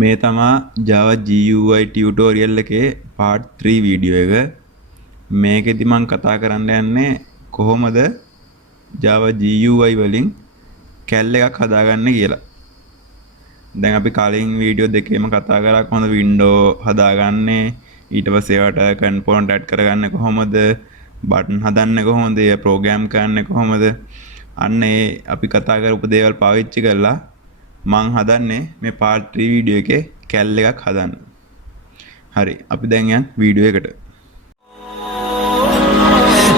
මේ තමා Java GUI tutorial එකේ part 3 වීඩියෝ එක. මේකෙදි මම කතා කරන්න යන්නේ කොහොමද Java GUI වලින් කැල් එකක් හදාගන්න කියලා. දැන් අපි කලින් වීඩියෝ දෙකේම කතා කරා කොහොමද window හදාගන්නේ, ඊට පස්සේ ඒවට component add කරගන්නේ කොහොමද, button හදන්නේ කොහොමද, program කරන්නේ කොහොමද. අන්න ඒ අපි කතා කරපු දේවල් පාවිච්චි කරලා මං හදන්නේ මේ part 3 වීඩියෝ එකේ කැල් එකක් හදන්න. හරි, අපි දැන් යන් වීඩියෝ එකට.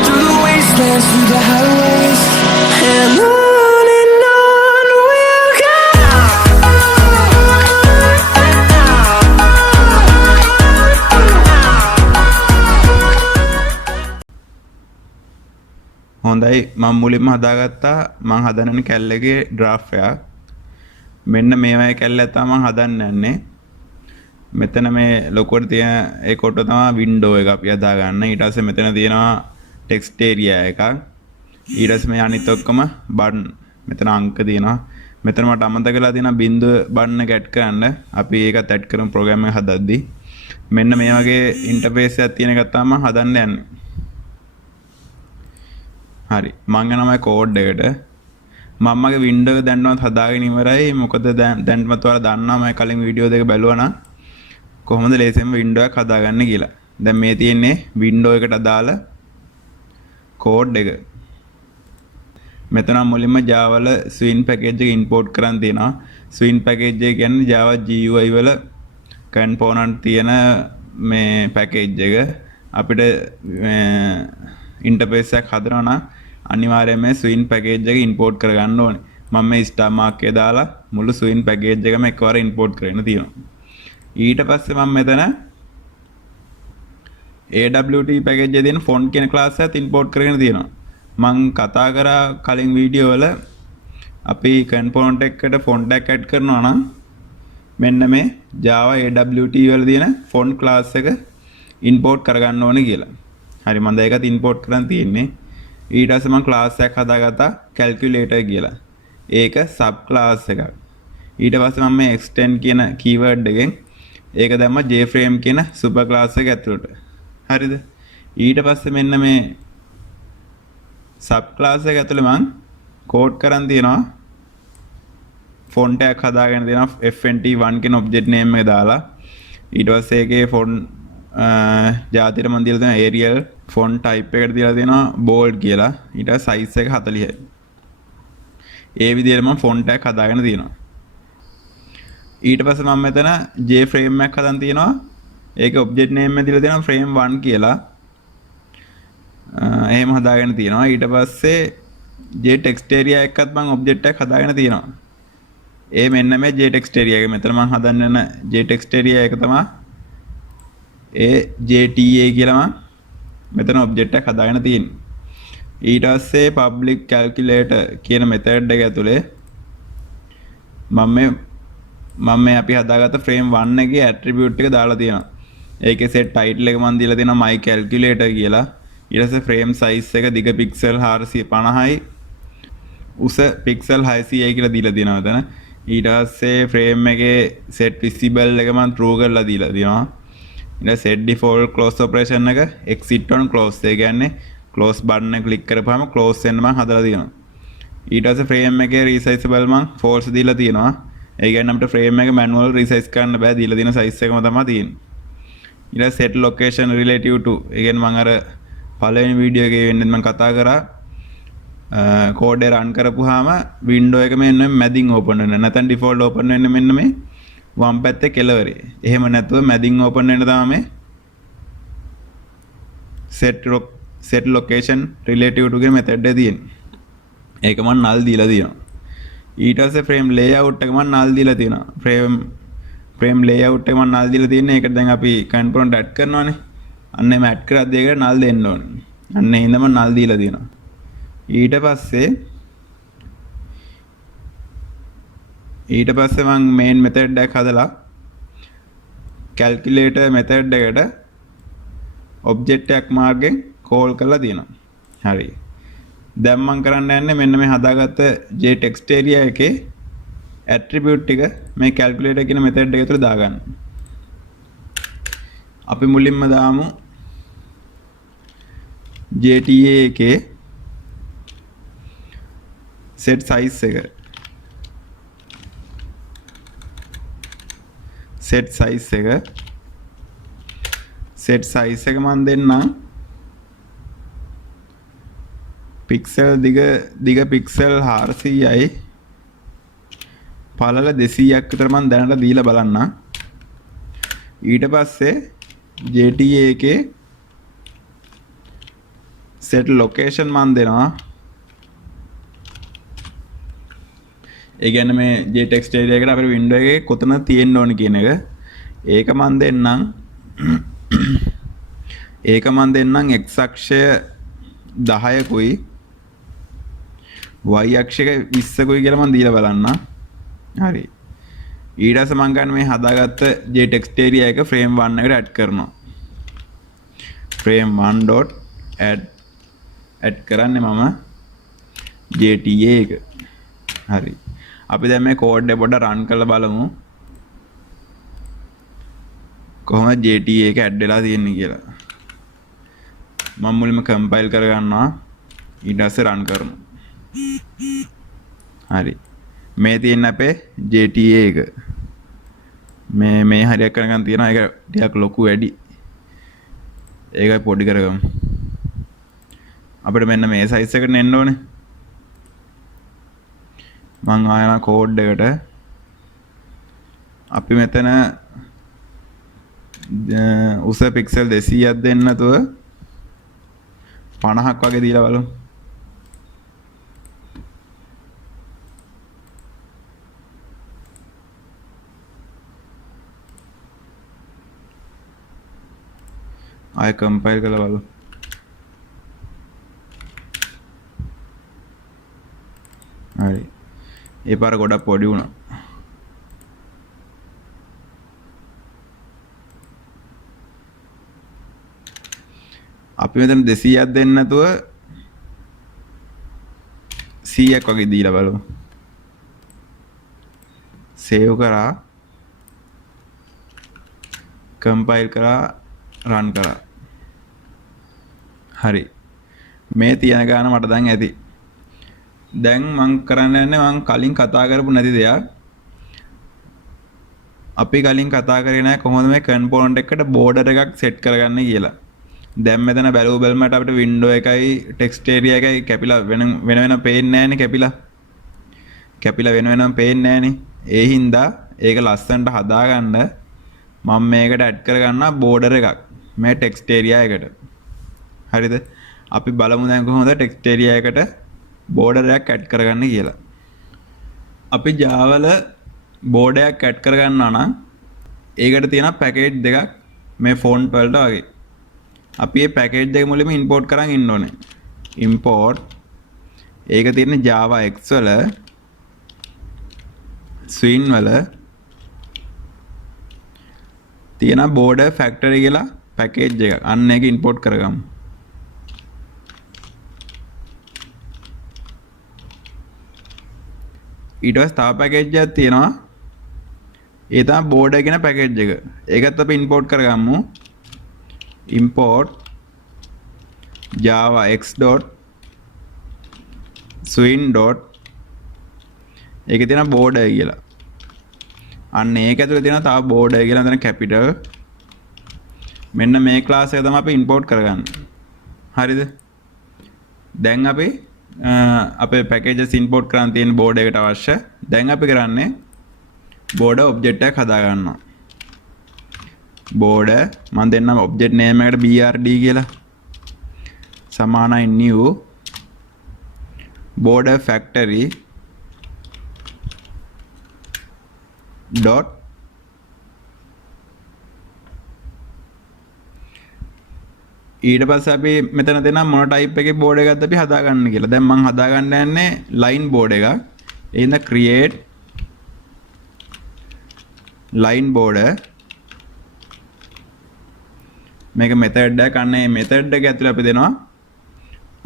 Through the wastelands, through the highways, and on we'll go. හොඳයි, මම මුලින්ම හදාගත්තා මං හදන කැල් එකේ draft එකක්. මෙන්න මේ වගේ කැල්ලක් තමයි මම හදන්න යන්නේ. මෙතන මේ ලොකුවට තියෙන ඒ කොටුව තමයි window එක අපි හදාගන්න. ඊට පස්සේ මෙතන තියෙනවා text area එකක්. ඊට පස්සේ මේ අනිත් ඔක්කොම button. මෙතන අංක තියෙනවා. මෙතන මට අමතක වෙලා තියෙනවා බිංදුව button එක add කරන්න. අපි ඒකත් add කරමු program එක හදද්දි. මෙන්න මේ වගේ interface එකක් තියෙන එකක් තමයි මම හදන්න යන්නේ. හරි, මම යනවා code එකට. මමගේ window එක දැන්වත් හදාගෙන ඉවරයි. මොකද දැන්වත් ඔයාලා දන්නවා මම කලින් වීඩියෝ දෙක බැලුවා නම් කොහොමද ලේසියෙන්ම window එකක් හදාගන්න කියලා. දැන් මේ තියෙන්නේ window එකට අදාළ code එක. මෙතන මුලින්ම Java වල Swing package එක import කරන් තියෙනවා. Swing package එක කියන්නේ Java GUI වල component තියෙන මේ package එක. අපිට interface එකක් හදනවා නම් අනිවාර්යයෙන්ම මේ Swing package එක import කරගන්න ඕනේ. මම මේ star mark එක දාලා මුළු Swing package එකම එකවර import කරගෙන තියෙනවා. ඊට පස්සේ මම මෙතන AWT package එකේ තියෙන font කියන class එකත් import කරගෙන තියෙනවා. මම කතා කරා කලින් වීඩියෝ වල අපි component එකකට font එකක් add කරනවා නම් මෙන්න මේ Java AWT වල තියෙන font class එක import කරගන්න ඕනේ කියලා. හරි, මම දැන් ඒකත් import කරන් තියෙන්නේ. ඊට පස්සේ මම class එකක් හදාගත්තා calculator කියලා. ඒක sub class එකක්. ඊට පස්සේ මම මේ extend කියන keyword එකෙන් ඒක දැම්ම jframe කියන super class එක ඇතුළට. හරිද? ඊට පස්සේ මෙන්න මේ sub class එක ඇතුළේ මම code කරන් තියනවා font එකක් හදාගෙන දෙනවා fnt1 කියන object name එක දාලා. ඊට පස්සේ ඒකේ font ජාතියට මම දීලා තියෙනවා Arial font type එකට දීලා තියෙනවා bold කියලා. ඊට size එක 40යි. ඒ විදිහට මම font එකක් හදාගෙන තියෙනවා. ඊට පස්සේ මම මෙතන J frame එකක් හදන් තියෙනවා. ඒකේ object name එක දීලා තියෙනවා frame1 කියලා. එහෙම හදාගෙන තියෙනවා. ඊට පස්සේ J text area එකත් මම object එකක් හදාගෙන තියෙනවා. ඒ මෙන්න මේ J text area එක. මෙතන මම හදන්න යන J text area එක තමයි JTA කියලා මම මෙතන object එකක් හදාගෙන තියෙන්නේ. ඊට පස්සේ public calculator කියන method එක ඇතුලේ මම මේ අපි හදාගත්ත frame 1 එකේ attribute එක දාලා තියෙනවා. ඒකේ set title එක මම දීලා තියෙනවා my calculator කියලා. ඊට පස්සේ frame size එක දිග pixel 450යි උස pixel 600යි කියලා දීලා තියෙනවා එතන. ඊට පස්සේ frame එකේ set visible එක මම true කරලා දීලා තියෙනවා. ඊට set default close operation එක exit on close. ඒ කියන්නේ close button එක click කරපුවාම close වෙන්න මම හදලා තියෙනවා. ඊට පස්සේ frame එකේ resizable මම false දීලා තියෙනවා. ඒ කියන්නේ අපිට frame එක manual resize කරන්න බෑ. දීලා තියෙන size එකම තමයි තියෙන්නේ. ඊට set location relative to. ඒ කියන්නේ මම අර පළවෙනි වීඩියෝ එකේ වෙන්නේ මම කතා කරා code එක run කරපුවාම window එක මෙන්න මැදින් open වෙනවා. නැත්නම් default open වෙන්නේ මෙන්න මේ වම් පැත්තේ කෙළවරේ. එහෙම නැතුව මැදින් open වෙන්න තමයි මේ set location relative to කියන method එක තියෙන්නේ. ඒක මම null දීලා තියෙනවා. ඊට පස්සේ frame layout එක මම null දීලා තියෙනවා. frame layout එක මම null දීලා තියෙන්නේ. ඒකට දැන් අපි component add කරනවානේ. අන්න එම add කරද්දී ඒකට null දෙන්න ඕනේ. අන්න ඒ හින්දා මම null දීලා තියෙනවා. ඊට පස්සේ මම main method එකක් හදලා calculator method එකට object එකක් මාර්ගෙන් call කරලා තියෙනවා. හරි. දැන් මම කරන්න යන්නේ මෙන්න මේ හදාගත්ත J text area එකේ ඇට්‍රිබියුට් ටික මේ කැල්කියුලේටර් කියන මෙතඩ් එක ඇතුළේ දාගන්න. අපි මුලින්ම දාමු JTA එකේ set size එක. set size එක මම දෙන්නම් පික්සල් දිග පික්සල් 400යි පළල 200ක් විතර මම දැනට දීලා බලන්න. ඊට පස්සේ JTA එකේ set location මම දෙනවා. ඒ කියන්නේ මේ JText area එකට අපේ window එකේ කොතන තියෙන්න ඕන කියන එක. ඒක මම දෙන්නම්. x අක්ෂය 10කුයි y අක්ෂය 20කුයි කියලා මම දීලා බලන්න. හරි. ඊට පස්සේ මම ගන්න මේ හදාගත්ත JText area එක frame 1 එකට add කරනවා. frame 1.add කරන්නේ මම JTA එක. හරි. අපි දැන් මේ කෝඩ් එක පොඩ්ඩක් රන් කරලා බලමු. කොහොමද JTA එක ඇඩ් වෙලා තියෙන්නේ කියලා. මම මුලින්ම කම්පයිල් කරගන්නවා. ඊට පස්සේ රන් කරනවා. හරි. මේ තියෙන අපේ JTA එක. මේ හරියක් කරගන්න තියෙනවා. ඒක ටිකක් ලොකු වැඩි. ඒකයි පොඩි කරගමු. අපිට මෙන්න මේ සයිස් එකට එන්න ඕනේ. මම ආයන කෝඩ් එකට අපි මෙතන උස පික්සල් 200ක් දෙන්න නැතුව 50ක් වගේ දීලා බලමු. ආයෙ කම්පයිල් කරලා බලමු. හරි. ඒ පාර ගොඩක් පොඩි වුණා. අපි මෙතන 200ක් දෙන්න නැතුව 100ක් වගේ දීලා බලමු. සේව් කරා කම්පයිල් කරා රන් කරා. හරි. මේ තියෙන ගාන මට දැන් ඇති. දැන් මම කරන්න යන්නේ මම කලින් කතා කරපු නැති දෙයක්. අපි කලින් කතා කරේ නැහැ කොහොමද මේ කම්පොනන්ට් එකකට බෝඩර් එකක් සෙට් කරගන්නේ කියලා. දැන් මෙතන බැලුව බැලමට අපිට වින්ඩෝ එකයි ටෙක්ස්ට් ඒරියා එකයි කැපිලා වෙන පේන්නේ නැහැනේ කැපිලා. කැපිලා වෙන පේන්නේ නැහැනේ. ඒ හින්දා ඒක ලස්සනට හදාගන්න මම මේකට ඇඩ් කරගන්නවා බෝඩර් එකක් මේ ටෙක්ස්ට් ඒරියා එකට. හරිද? අපි බලමු දැන් කොහොමද ටෙක්ස්ට් ඒරියා එකට බෝඩර් එකක් ඇඩ් කරගන්න කියලා. අපි Java වල බෝඩර් එකක් ඇඩ් කරගන්නවා නම් ඒකට තියෙන පැකේජ් දෙකක් මේ ෆොන්ට් වලට වගේ. අපි මේ පැකේජ් දෙක මුලින්ම ඉම්පෝට් කරන් ඉන්න ඕනේ. ඉම්පෝට් ඒක තියෙන Java X වල Swing වල තියෙන border factory කියලා පැකේජ් එකක්. අන්න ඒක ඉම්පෝට් කරගමු. ඊට පස්සේ තව පැකේජ් එකක් තියෙනවා. ඒ තමයි border කියන පැකේජ් එක. ඒකත් අපි ඉම්පෝට් කරගමු. import java x.swing. ඒකේ තියෙන border කියලා. අන්න ඒක ඇතුලේ තියෙන තව border කියලා මෙතන capital. මෙන්න මේ class එක තමයි අපි import කරගන්නේ. හරිද? දැන් අපි අපේ packages import කරන් තියෙන border එකට අවශ්‍ය. දැන් අපි කරන්නේ border object එකක් හදා ගන්නවා. border මම දෙන්නම් object name එකට brd කියලා. සමානයි new border factory dot ඊට පස්සේ අපි මෙතන දෙන මොන type එකේ border එකක්ද අපි හදාගන්න කියලා. දැන් මම හදාගන්න යන්නේ line border එකක්. ඒ හින්දා create line border මේක method එකක්. අන්න මේ method එක ඇතුලේ අපි දෙනවා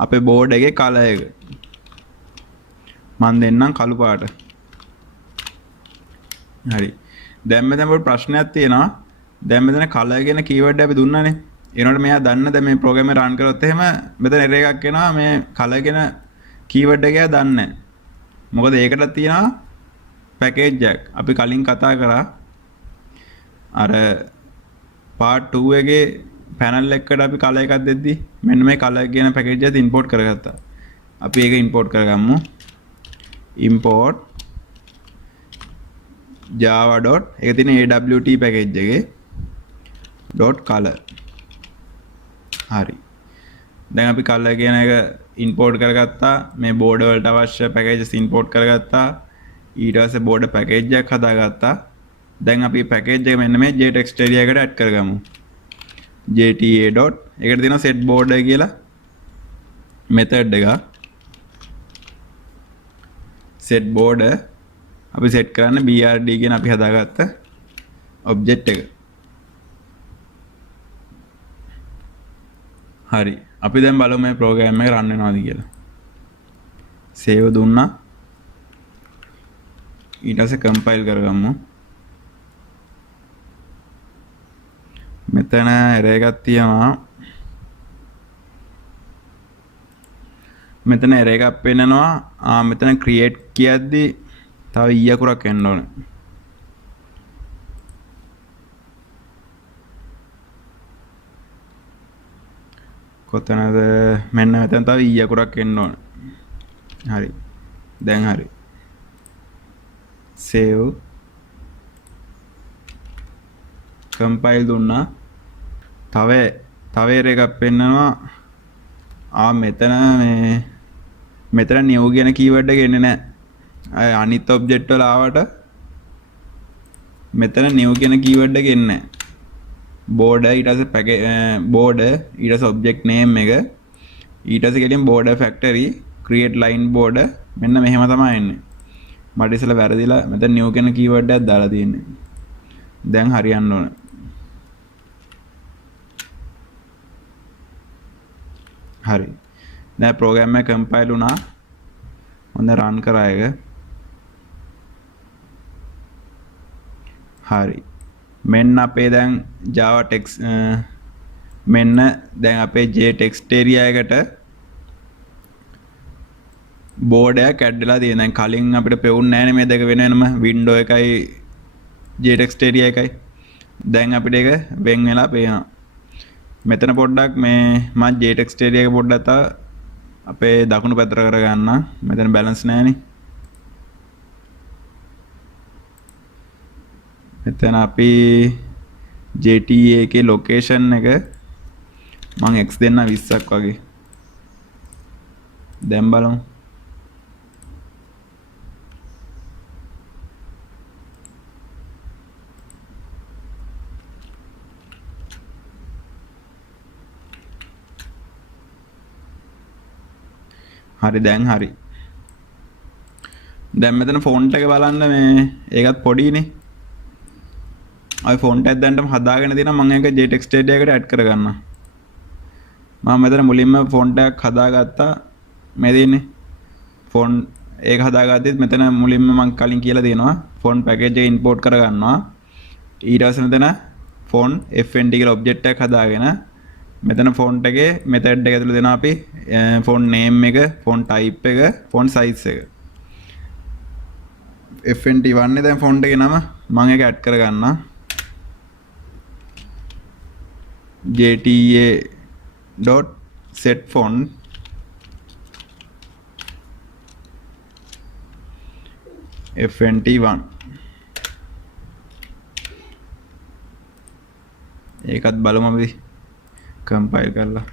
අපේ border එකේ color එක. මම දෙන්නම් කළු පාට. හරි. දැන් මෙතන පොඩි ප්‍රශ්නයක් තියෙනවා. දැන් මෙතන color කියන keyword අපි දුන්නානේ. ඒනොට මෙයා දන්න දැන් මේ program එක run කරොත් එහෙම මෙතන error එකක් එනවා මේ color කියන keyword එක එයා දන්නේ නැහැ. මොකද ඒකට තියෙනවා package එකක්. අපි කලින් කතා කරා අර part 2 එකේ panel එකකට අපි color එකක් දෙද්දි මෙන්න මේ color කියන package එක import කරගත්තා. අපි ඒක import කරගමු. import java dot ඒක තියෙන awt package එකේ dot color. හරි. දැන් අපි color කියන එක import කරගත්තා. මේ border වලට අවශ්‍ය packages import කරගත්තා. ඊට පස්සේ border package එකක් හදාගත්තා. දැන් අපි package එක මෙන්න මේ jtext area එකට add කරගමු. jta dot ඒකට දෙනවා set border කියලා method එක. set border අපි set කරන්න brd කියන අපි හදාගත්ත object එක. හරි. අපි දැන් බලමු මේ program එක run වෙනවද කියලා. save දුන්නා. ඊට පස්සේ compile කරගමු. මෙතන error එකක් තියෙනවා. මෙතන error එකක් පෙන්නනවා. මෙතන create කියද්දි තව e අකුරක් එන්න ඕනේ. කොතනද මෙන්න මෙතන තව e අකුරක් එන්න ඕනේ. හරි. දැන් හරි. save compile දුන්නා. තව error එකක් පෙන්නනවා. මෙතන new කියන keyword එක එන්නේ නැහැ. අනිත් object වල ආවට මෙතන new කියන keyword එක එන්නේ නැහැ. border ඊට පස්සේ package border ඊට පස්සේ object name එක ඊට පස්සේ ගෙලින් border factory create line border මෙන්න මෙහෙම තමයි එන්නේ. මට ඉස්සෙල්ලා වැරදිලා මෙතන new කියන keyword එකක් දාලා තියෙන්නේ. දැන් හරියන්න ඕන. හරි. දැන් program එක compile වුණා. මම run කරා එක. හරි. මෙන්න අපේ දැන් Java text මෙන්න දැන් අපේ jtext area එකට border එකක් add වෙලා තියෙනවා. දැන් කලින් අපිට පෙවුන්නේ නැහැ නේ මේ දෙක වෙන වෙනම window එකයි jtext area එකයි. දැන් අපිට ඒක වෙන් වෙලා පේනවා. මෙතන පොඩ්ඩක් මේ මම jtext area එක පොඩ්ඩක් අපේ දකුණු පැත්තට කරගන්න. මෙතන balance නැහැනේ. මෙතන අපි JTA එකේ location එක මම x දෙන්න 20ක් වගේ. දැන් බලමු. හරි දැන් හරි. දැන් මෙතන font එක බලන්න මේ ඒකත් පොඩිනේ. අය font එක දැන්ටම හදාගෙන තියෙනවා. මම ඒක jtext area එකට add කරගන්නවා. මම මෙතන මුලින්ම font එකක් හදාගත්තා. මේ තියෙන්නේ font ඒක හදාගත්තෙත් මෙතන මුලින්ම මම කලින් කියලා තියෙනවා font package එක import කරගන්නවා. ඊට පස්සේ මෙතන font fnt කියලා object එකක් හදාගෙන මෙතන font එකේ method එක ඇතුළේ දෙනවා අපි font name එක, font type එක, font size එක. fnt1 නේ දැන් font එකේ නම මම ඒක add කරගන්නවා. jta.set font fnt1 ඒකත් බලමු අපි compile කරලා.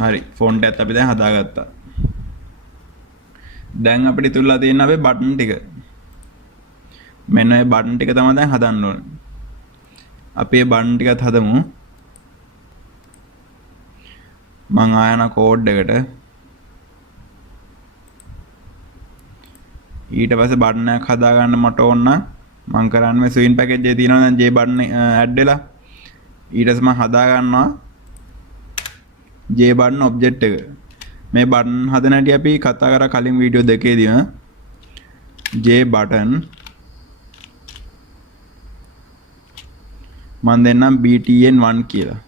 හරි font එකත් අපි දැන් හදාගත්තා. දැන් අපිට ඉතුරුලා තියෙන අපේ බටන් ටික. මෙන්න මේ බටන් ටික තමයි දැන් හදන්න ඕනේ. අපි මේ බටන් ටිකත් හදමු. මම ආයන කෝඩ් එකට ඊට පස්සේ බටන් එකක් හදා ගන්න මට ඕන නම් මම කරන්නේ මේ ස්වින් පැකේජ් එකේ තියෙනවා දැන් J බටන් ඇඩ් වෙලා ඊට පස්සේ මම හදා ගන්නවා J button object එක. මේ button හදන හැටි අපි කතා කරා කලින් වීඩියෝ දෙකේදීම. J button මම දෙන්නම් btn1 කියලා.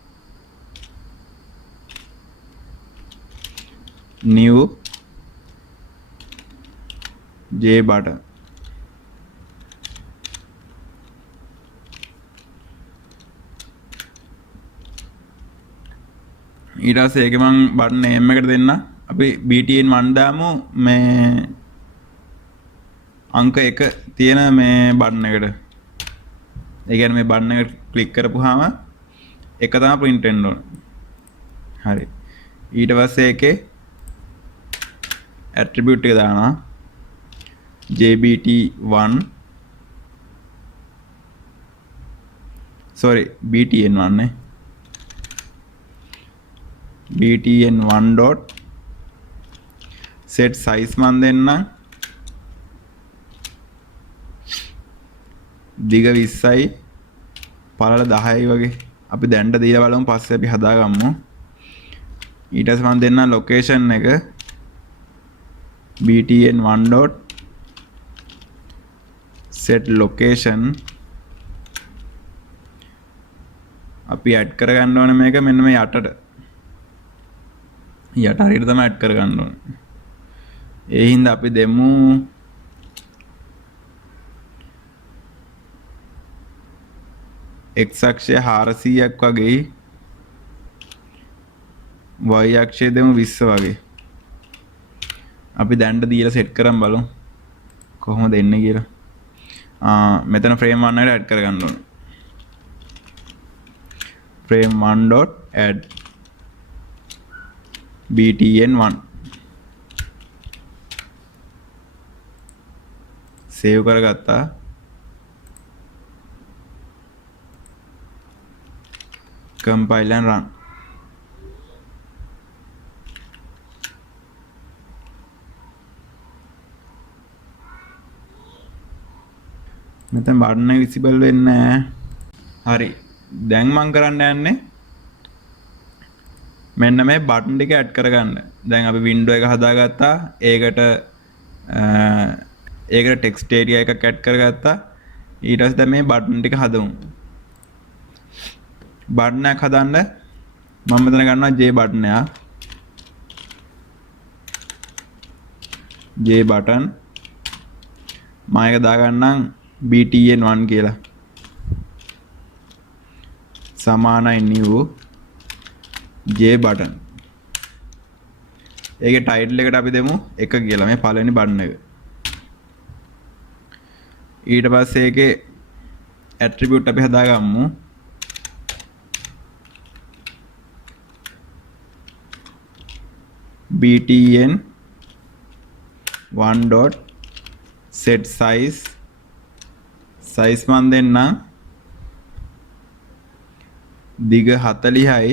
new J button. ඊට පස්සේ ඒකේ මම බටන් නේම් එකට දෙන්න. අපි btn1 දාමු මේ අංක 1 තියෙන මේ බටන් එකට. ඒ කියන්නේ මේ බටන් එකට ක්ලික් කරපුවාම එක තමයි print වෙන්න ඕන. හරි. ඊට පස්සේ ඒකේ attribute එක දානවා. jbt1 sorry btn1 නේ. btn1 dot set size මන් දෙන්නම් දිග 20යි පළල 10යි වගේ. අපි දැන්ට දීලා බලමු පස්සේ අපි හදාගමු. ඊට පස්සේ මන් දෙන්නම් location එක btn1 dot set location. අපි add කරගන්න ඕනේ මේක මෙන්න මේ යටට. යට හරියට තමයි ඇඩ් කරගන්න ඕනේ. ඒ හින්දා අපි දෙමු x අක්ෂය 400ක් වගේ y අක්ෂය දෙමු 20 වගේ. අපි දැන්ට දීලා සෙට් කරන් බලමු කොහොමද එන්නේ කියලා. මෙතන frame 1 එකට ඇඩ් කරගන්න ඕනේ. frame 1 dot add btn1 save කරගත්තා. compile and run. මෙතන බටන් එක විසිබල් වෙන්නේ නැහැ. හරි. දැන් මම කරන්න යන්නේ මෙන්න මේ බටන් ටික ඇඩ් කරගන්න. දැන් අපි වින්ඩෝ එක හදාගත්තා. ඒකට ටෙක්ස්ට් ඒරියා එකක් ඇඩ් කරගත්තා. ඊට පස්සේ දැන් මේ බටන් ටික හදමු. බටන් එක හදන්න මම මෙතන ගන්නවා J බටන් එක. J බටන් මම එක දාගන්නම් btn1 කියලා. සමානයි new J button. ඒකේ ටයිටල් එකට අපි දෙමු 1 කියලා. මේ පළවෙනි බටන් එක. ඊට පස්සේ ඒකේ ඇට්‍රිබියුට් අපි හදාගමු. btn1 dot set size. size මන් දෙන්න දිග 40යි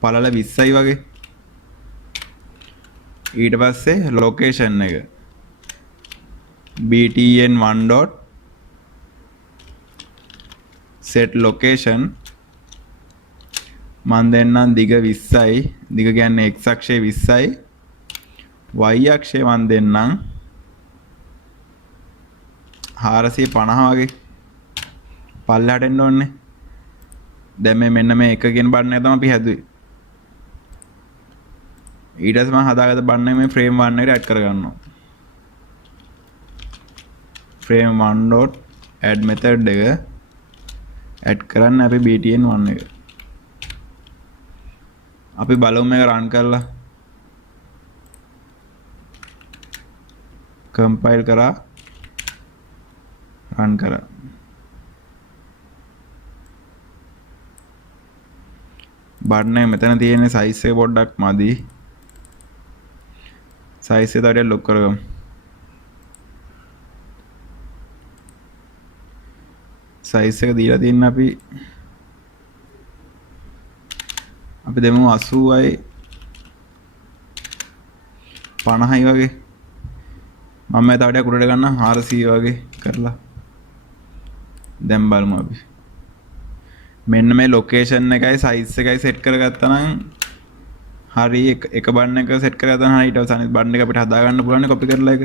පළල 20යි වගේ. ඊට පස්සේ location එක btn1 dot set location මන් දෙන්නම් දිග 20යි. දිග කියන්නේ x අක්ෂය 20යි. y අක්ෂය මන් දෙන්නම් 450 වගේ. පල්ලෙහාට එන්න ඕනේ. දැන් මේ මෙන්න මේ එක කියන බටන් එක තමයි අපි හැදුවේ. ඊට පස්සේ මම හදාගත්ත බටන් එක මේ frame 1 එකට ඇඩ් කරගන්නවා. frame 1 dot add method එක ඇඩ් කරන්න අපි btn1 එක. අපි බලමු මේක run කරලා. compile කරා run කරා. බටන් එක මෙතන තියෙන size එක පොඩ්ඩක් මදි. size එක තවටියක් ලොක් කරගමු. size එක දීලා තියෙන අපි දෙමු 80යි 50යි වගේ. මම මේ තවටියක් උඩට ගන්න 400 වගේ කරලා. දැන් බලමු අපි. මෙන්න මේ ලොකේෂන් එකයි සයිස් එකයි සෙට් කරගත්තා නම් හරි එක බටන් එක සෙට් කරලා දාන ඊට පස්සේ අනිත් බටන් එක අපිට හදා ගන්න පුළුවන් නේ කොපි කරලා එක.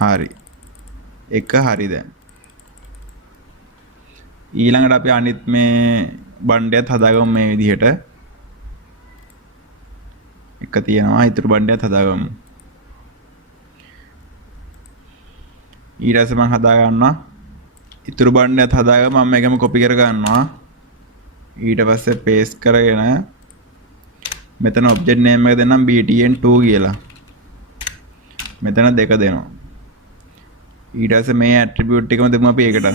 හරි. එක හරි දැන්. ඊළඟට අපි අනිත් මේ බණ්ඩයත් හදාගමු මේ විදිහට. එක තියෙනවා ඊතුරු බණ්ඩයත් හදාගමු. ඊට පස්සේ මම හදා ගන්නවා ඊතුරු බණ්ඩයත් හදාගම මම මේකම කොපි කර ගන්නවා. ඊට පස්සේ පේස්ට් කරගෙන මෙතන ඔබ්ජෙක්ට් නේම් එක දෙන්නම් btn2 කියලා. මෙතන දෙක දෙනවා. ඊට පස්සේ මේ ඇට්‍රිබියුට් එකම දෙමු අපි ඒකට.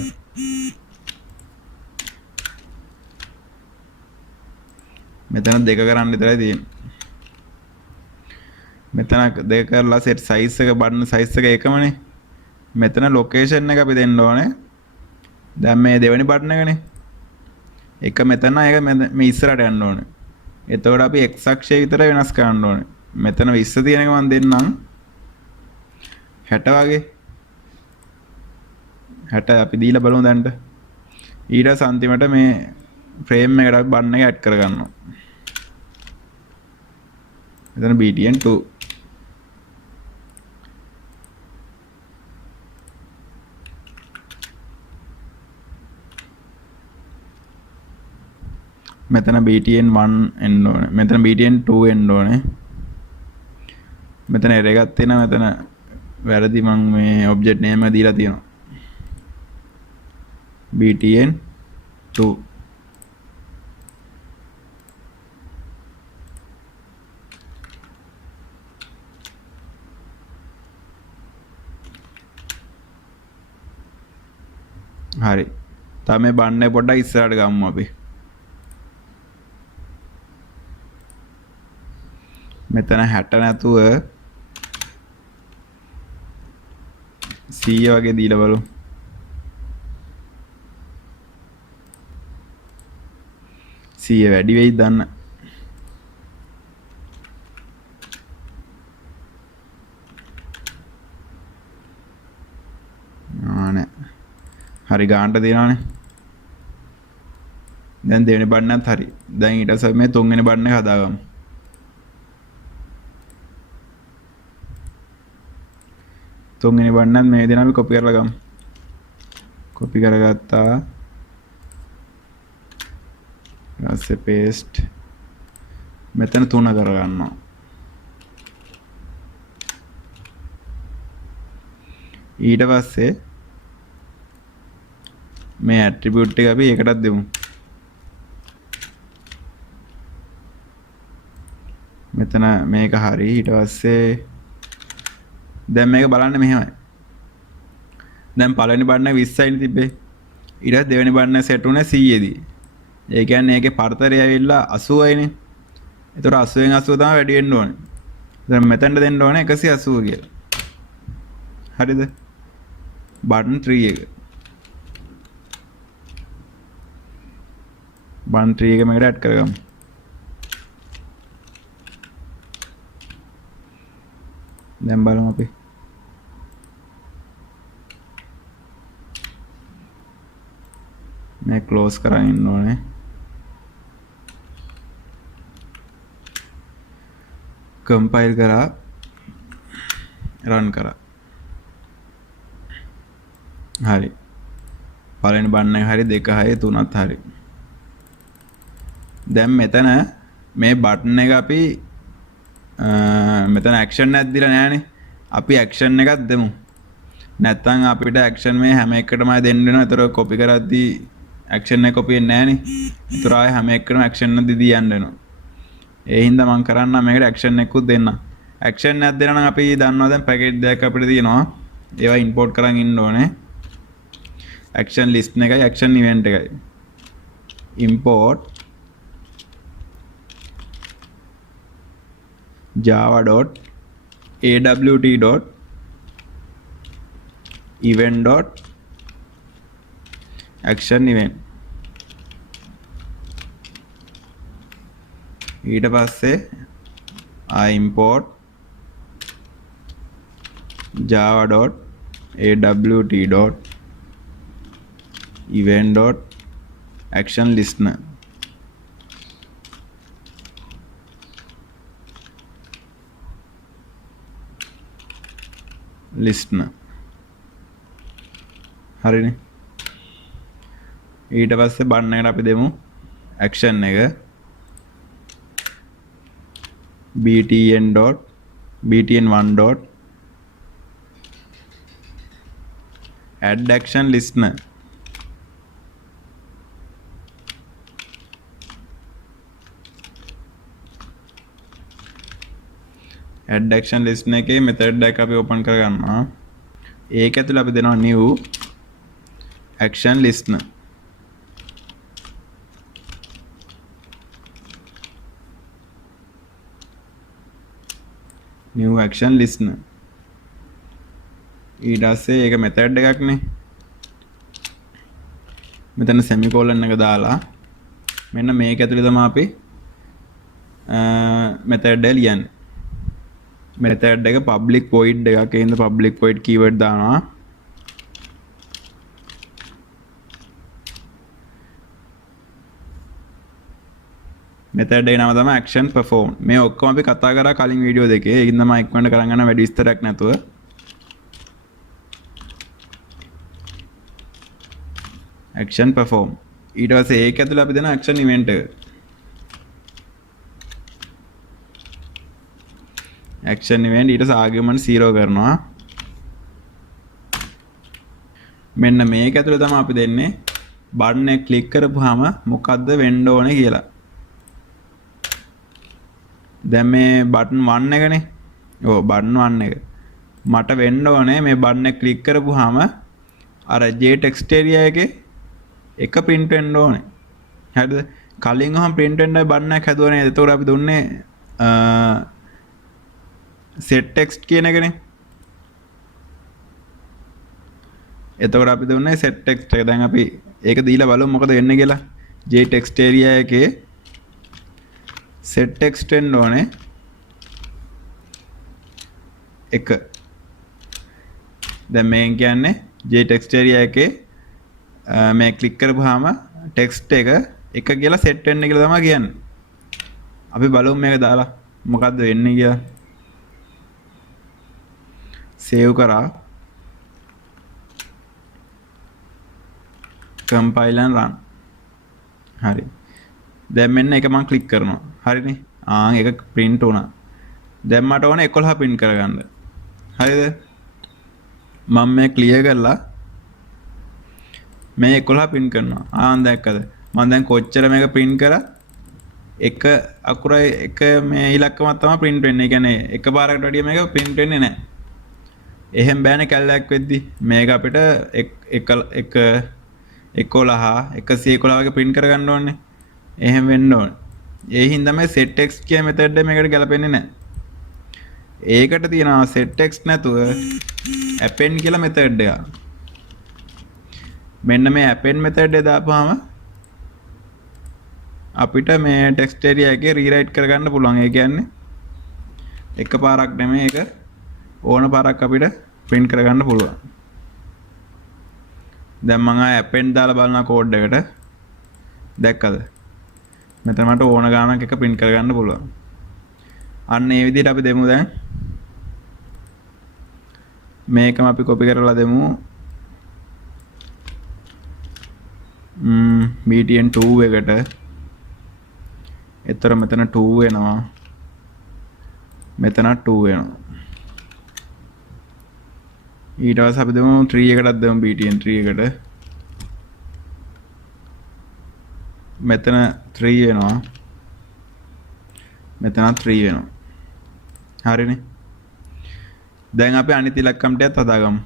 මෙතන දෙක කරන්න විතරයි තියෙන්නේ. මෙතන දෙක කරලා set size එක බටන් size එක එකමනේ. මෙතන location එක අපි දෙන්න ඕනේ. දැන් මේ දෙවෙනි බටන් එකනේ. එක මෙතන එක මේ ඉස්සරහට යන්න ඕනේ. එතකොට අපි x අක්ෂය විතර වෙනස් කරන්න ඕනේ. මෙතන 20 තියෙන එක මම දෙන්නම්. 60 වගේ. 60 අපි දීලා බලමු දැන්ට. ඊට සම්තිමට මේ ෆ්‍රේම් එකට අපි බටන් එක ඇඩ් කරගන්නවා. මෙතන btn2 මෙතන btn1 එන්න ඕනේ. මෙතන btn2 එන්න ඕනේ. මෙතන error එකක් තියෙනවා. මෙතන වැරදි මම මේ ඔබ්ජෙක්ට් නේම් එක දීලා තියෙනවා. btn2 හරි. තව මේ බන්නේ පොඩ්ඩක් ඉස්සරහට ගමු අපි. මෙතන 60 නැතුව 100 වගේ දීලා බලමු. 100 වැඩි වෙයිද දන්න. නෑ. හරි ගානට දෙනවනේ. දැන් දෙවෙනි බටනත් හරි. දැන් ඊට පස්සේ මේ තුන්වෙනි බටන් එක හදාගමු. තුන්වෙනි බටනත් මේ විදිහට අපි කොපි කරලා ගමු. කොපි කරගත්තා. ඊපස්සේ paste මෙතන 3 කරගන්නවා. ඊට පස්සේ මේ ඇට්‍රිබියුට් එක අපි ඒකටත් දෙමු. මෙතන මේක හරි. ඊට පස්සේ දැන් මේක බලන්න මෙහෙමයි. දැන් පළවෙනි බටන 20යිනේ තිබ්බේ. ඊට පස්සේ දෙවෙනි බටන සෙට් උනේ 100 දී. ඒ කියන්නේ ඒකේ පරතරය ඇවිල්ලා 80යිනේ. ඒතර 80න් 80 තමයි වැඩි වෙන්න ඕනේ. දැන් මෙතනට දෙන්න ඕනේ 180 කියලා. හරිද? බටන් 3 එක. බටන් 3 එක මේකට ඇඩ් කරගමු. දැන් බලමු අපි. මේ ක්ලෝස් කරන් ඉන්න ඕනේ. කම්පයිල් කරා රන් කරා. හරි. පළවෙනි බටන් එක හරි, දෙක හරි, තුනත් හරි. දැන් මෙතන මේ බටන් එක අපි මෙතන ඇක්ෂන් එකක් දීලා නැහනේ. අපි ඇක්ෂන් එකක් දෙමු. නැත්තම් අපිට ඇක්ෂන් මේ හැම එකකටම දෙන්න වෙනවා. ඒතර කොපි කරද්දී ඇක්ෂන් එක කොපි වෙන්නේ නැහනේ. ඒතර ආයේ හැම එකකටම ඇක්ෂන් එක දීදී යන්න වෙනවා. ඒ හින්දා මම කරන්නම් මේකට ඇක්ෂන් එකකුත් දෙන්න. ඇක්ෂන් එකක් දෙනවා නම් අපි දන්නවා දැන් පැකේජ් දෙකක් අපිට තියෙනවා. ඒවා ඉම්පෝට් කරන් ඉන්න ඕනේ. ඇක්ෂන් ලිස්ට් එකයි ඇක්ෂන් ඉවෙන්ට් එකයි. import java.awt.event.action event. ඊට පස්සේ import java.awt.event.action action listener. listener හරිනේ. ඊට පස්සේ බටන් එකට අපි දෙමු action එක btn1. add action listener. add action listener එකේ method එක අපි open කරගන්නවා. ඒක ඇතුළේ අපි දෙනවා new action listener. new action listener. ඊට පස්සේ ඒක method එකක් නේ. මෙතන semicolon එක දාලා මෙන්න මේක ඇතුළේ තමයි අපි method එක ලියන්නේ. method එක public void එකක්. ඒ හින්දා public void keyword දානවා. method එකේ නම තමයි action perform. මේ ඔක්කොම අපි කතා කරා කලින් වීඩියෝ දෙකේ. ඒකින් තමයි ඉක්මනට කරන් යන වැඩි විස්තරයක් නැතුව. action perform. ඊට පස්සේ ඒක ඇතුළේ අපි දෙන action event එක. action event ඊට argument 0 කරනවා. මෙන්න මේක ඇතුළේ තමයි අපි දෙන්නේ බටන් එක ක්ලික් කරපුවාම මොකද්ද වෙන්න ඕනේ කියලා. දැන් මේ බටන් 1 එකනේ. ඔව් බටන් 1 එක. මට වෙන්න ඕනේ මේ බටන් එක ක්ලික් කරපුවාම අර JText area එකේ එක print වෙන්න ඕනේ. හරිද? කලින් ඔහම print වෙන්නයි බටන් එක හැදුවා නේද? ඒතකොට අපි දුන්නේ set text කියන එකනේ. එතකොට අපි දුන්නේ set text එක. දැන් අපි ඒක දීලා බලමු මොකද වෙන්නේ කියලා. JText area එකේ set text වෙන්න ඕනේ එක. දැන් මේන් කියන්නේ JText area එකේ මේ ක්ලික් කරපුවාම text එක කියලා set වෙන්න කියලා තමයි කියන්නේ. අපි බලමු මේක දාලා මොකද්ද වෙන්නේ කියලා. save කරා compile and run. හරි. දැන් මෙන්න එක මම ක්ලික් කරනවා. හරිනේ. ඒක print වුණා. දැන් මට ඕනේ 11 print කරගන්න. හරිද? මම මේ clear කරලා මේ 11 print කරනවා. දැක්කද? මම දැන් කොච්චර මේක print කරා එක අකුරයි එක මේ ඉලක්කමක් තමයි print වෙන්නේ. ඒ කියන්නේ එක පාරකට වැඩිය මේක print වෙන්නේ නැහැ. එහෙම බෑනේ කැලලක් වෙද්දි. මේක අපිට 111 වගේ print කරගන්න ඕනේ. එහෙම වෙන්න ඕනේ. ඒ හින්දා මේ set text කියන method එක මේකට ගැලපෙන්නේ නැහැ. ඒකට තියෙනවා set text නැතුව append කියලා method එකක්. මෙන්න මේ append method එක දාපුවාම අපිට මේ text area එකේ rewrite කරගන්න පුළුවන්. ඒ කියන්නේ එක පාරක් නෙමෙයි ඒක ඕන පාරක් අපිට print කරගන්න පුළුවන්. දැන් මම append දාලා බලනවා code එකට. දැක්කද? මෙතන මට ඕන ගානක් එක print කරගන්න පුළුවන්. අන්න ඒ විදිහට අපි දෙමු දැන්. මේකම අපි copy කරලා දෙමු. btn2 එකට. එතන මෙතන 2 වෙනවා. මෙතන 2 වෙනවා. ඊට පස්සේ අපි දෙමු 3 එකටත් දෙමු btn3 එකට. මෙතන 3 වෙනවා. මෙතන 3 වෙනවා. හරිනේ. දැන් අපි අනිත් ඉලක්කම් ටිකත් හදාගමු.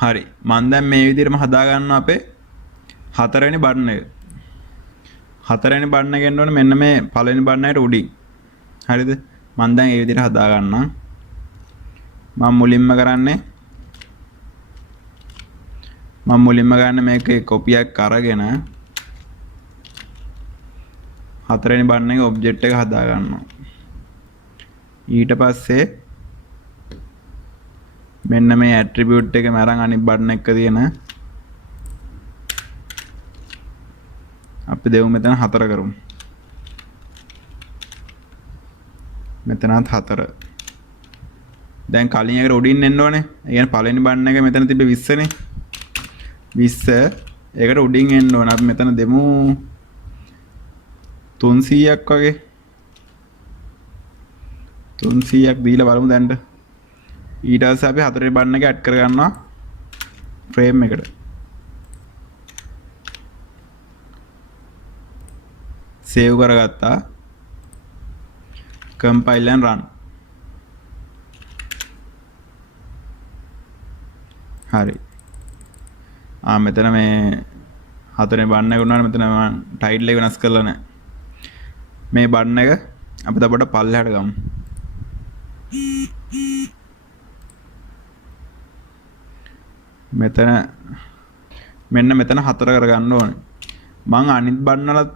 හරි. මම දැන් මේ විදිහටම හදා ගන්නවා අපේ 4 වෙනි බටන් එක. 4 වෙනි බටන් එක එන්න ඕනේ මෙන්න මේ පළවෙනි බටන් එකට උඩින්. හරිද? මම දැන් මේ විදිහට හදා ගන්නම්. මම මුලින්ම ගන්න මේකේ කොපියක් අරගෙන 4 වෙනි බටන් එකේ ඔබ්ජෙක්ට් එක හදා ගන්නවා. ඊට පස්සේ මෙන්න මේ ඇට්‍රිබියුට් එකේ මරන් අනිත් බටන් එක තියෙන අපි දෙමු මෙතන 4 කරමු. මෙතනත් 4. දැන් කලින් එකට උඩින් එන්න ඕනේ. ඒ කියන්නේ පළවෙනි බටන් එක මෙතන තිබ්බේ 20 නේ. 20 ඒකට උඩින් එන්න ඕනේ. අපි මෙතන දෙමු 300ක් වගේ. 300ක් දීලා බලමු දැන්ට. ඊට පස්සේ අපි 4 වෙනි බටන් එක ඇඩ් කර ගන්නවා ෆ්‍රේම් එකට. සේව් කරගත්තා. compile and run. හරි. මෙතන මේ 4 වෙනි බටන් එක උනානේ මෙතන මම ටයිටල් එක වෙනස් කරලා නැහැ. මේ බටන් එක අපි තපොට පල්ලෙහාට ගමු. මෙතන මෙන්න මෙතන 4 කරගන්න ඕනේ. මං අනිත් බටන් වලත්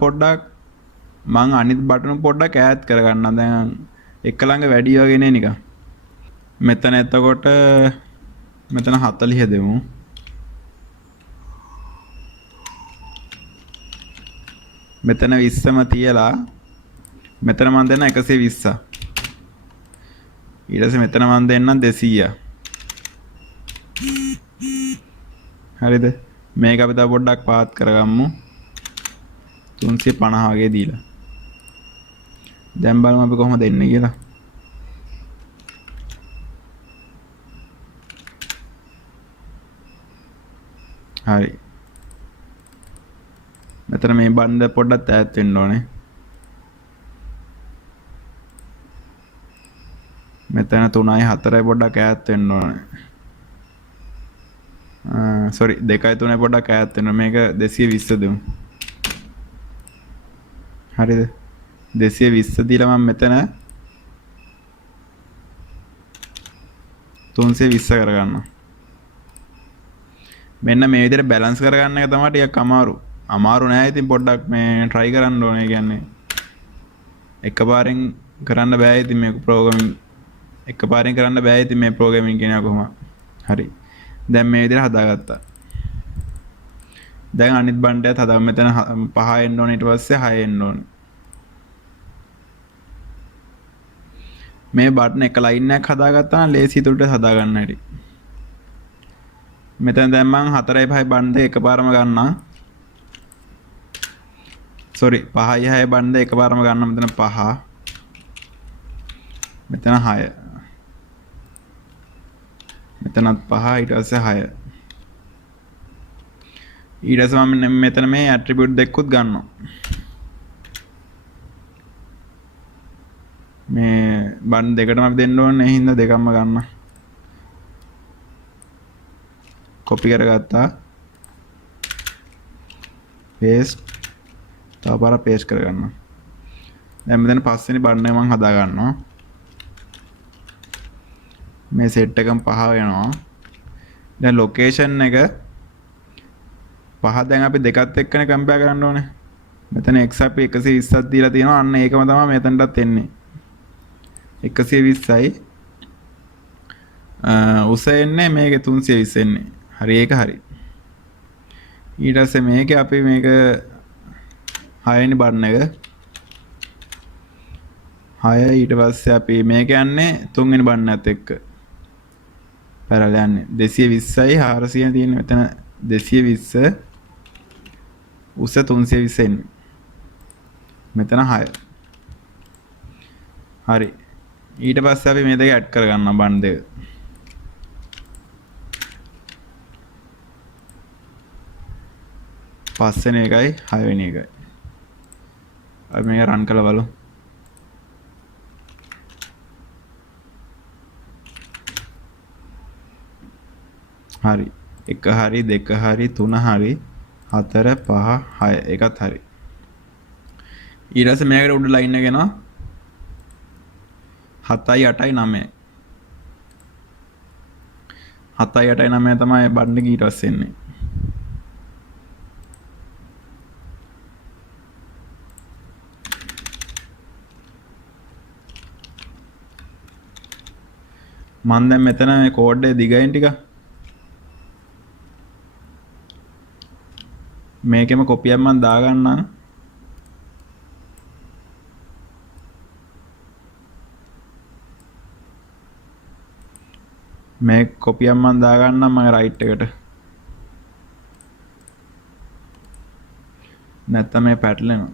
පොඩ්ඩක් ඈඩ් කරගන්නම්. දැන් එක ළඟ වැඩි වගේ නේ නිකන්. මෙතන එතකොට මෙතන 40 දෙමු. මෙතන 20ම තියලා මෙතන මම දෙන්න 120ක්. ඊට පස්සේ මෙතන මම දෙන්නම් 200ක්. හරිද? මේක අපි තව පොඩ්ඩක් පාත් කරගමු. 350 වගේ දීලා. දැන් බලමු අපි කොහොමද දෙන්නේ කියලා. හරි. මෙතන මේ බණ්ඩ පොඩ්ඩක් ඈත් වෙන්න ඕනේ. මෙතන 3යි 4යි පොඩ්ඩක් ඈත් වෙන්න ඕනේ. sorry 2යි 3යි පොඩ්ඩක් ඈත් වෙන්න. මේක 220 දෙමු. හරිද? 220 දීලා මම මෙතන 320 කරගන්නවා. මෙන්න මේ විදිහට බැලන්ස් කරගන්න එක තමයි ටිකක් අමාරු නෑ. ඉතින් පොඩ්ඩක් මේ try කරන්න ඕනේ. කියන්නේ එකපාරෙන් කරන්න බෑ. ඉතින් මේ ප්‍රෝග්‍රෑමින් එකපාරෙන් කරන්න බෑ. ඉතින් මේ ප්‍රෝග්‍රෑමින් කියන කොහොම හරි. දැන් මේ විදිහට හදාගත්තා. දැන් අනිත් බණ්ඩයත් හදාගමු. මෙතන 5 එන්න ඕනේ. ඊට පස්සේ 6 එන්න ඕනේ. මේ බටන් එක ලයින් එකක් හදාගත්තා නම් ලේසි තුරට හදා ගන්න හැටි. මෙතන දැන් මම 4යි 5යි බණ්ඩ එකපාරම ගන්නම්. sorry 5යි 6යි බණ්ඩ එකපාරම ගන්න. මෙතන 5 මෙතන 6 මෙතනත් 5 ඊට පස්සේ 6 ඊට පස්සේ මම මෙතන මේ ඇට්‍රිබියුට් දෙකකුත් ගන්නවා. මේ බන් දෙකටම අපි දෙන්න ඕනේ. ඒ හින්දා දෙකක්ම ගන්න. කොපි කරගත්තා. paste තව පාරක් paste කරගන්න. දැන් මෙතන පස්වෙනි බටන් එක මම හදා ගන්නවා. මේ සෙට් එකම 5 වෙනවා. දැන් ලොකේෂන් එක 5 දැන් අපි දෙකත් එක්කනේ කම්පෙයාර් කරන්න ඕනේ. මෙතන x අපි 120ක් දීලා තියෙනවා. අන්න ඒකම තමයි මෙතනටත් එන්නේ. 120යි උස එන්නේ මේක 320 එන්නේ. හරි ඒක හරි. ඊට පස්සේ මේක අපි මේක 6 වෙනි බටන් එක 6 ඊට පස්සේ අපි මේක යන්නේ 3 වෙනි බටන් එකත් එක්ක පැරලල් යන්නේ 220යි 400 තියෙන මෙතන 220 උස 320 එන්නේ. මෙතන 6 හරි. ඊට පස්සේ අපි මේ දෙක ඇඩ් කරගන්නවා බන් දෙක. පස්වෙනි එකයි 6 වෙනි එකයි. අපි මේක රන් කරලා බලමු. හරි. 1 හරි 2 හරි 3 හරි 4 5 6 එකත් හරි. ඊට පස්සේ මේකට උඩ ලයින් එක එනවා 7යි 8යි 9. 7යි 8යි 9 තමයි බටන් එක ඊට පස්සේ එන්නේ. මම දැන් මෙතන මේ කෝඩ් එක දිගයින් ටික මේකෙම කොපියක් මම දාගන්නම්. මේ කොපියක් මම දාගන්නම් මගේ රයිට් එකට. නැත්තම් මේ පැටලෙනවා.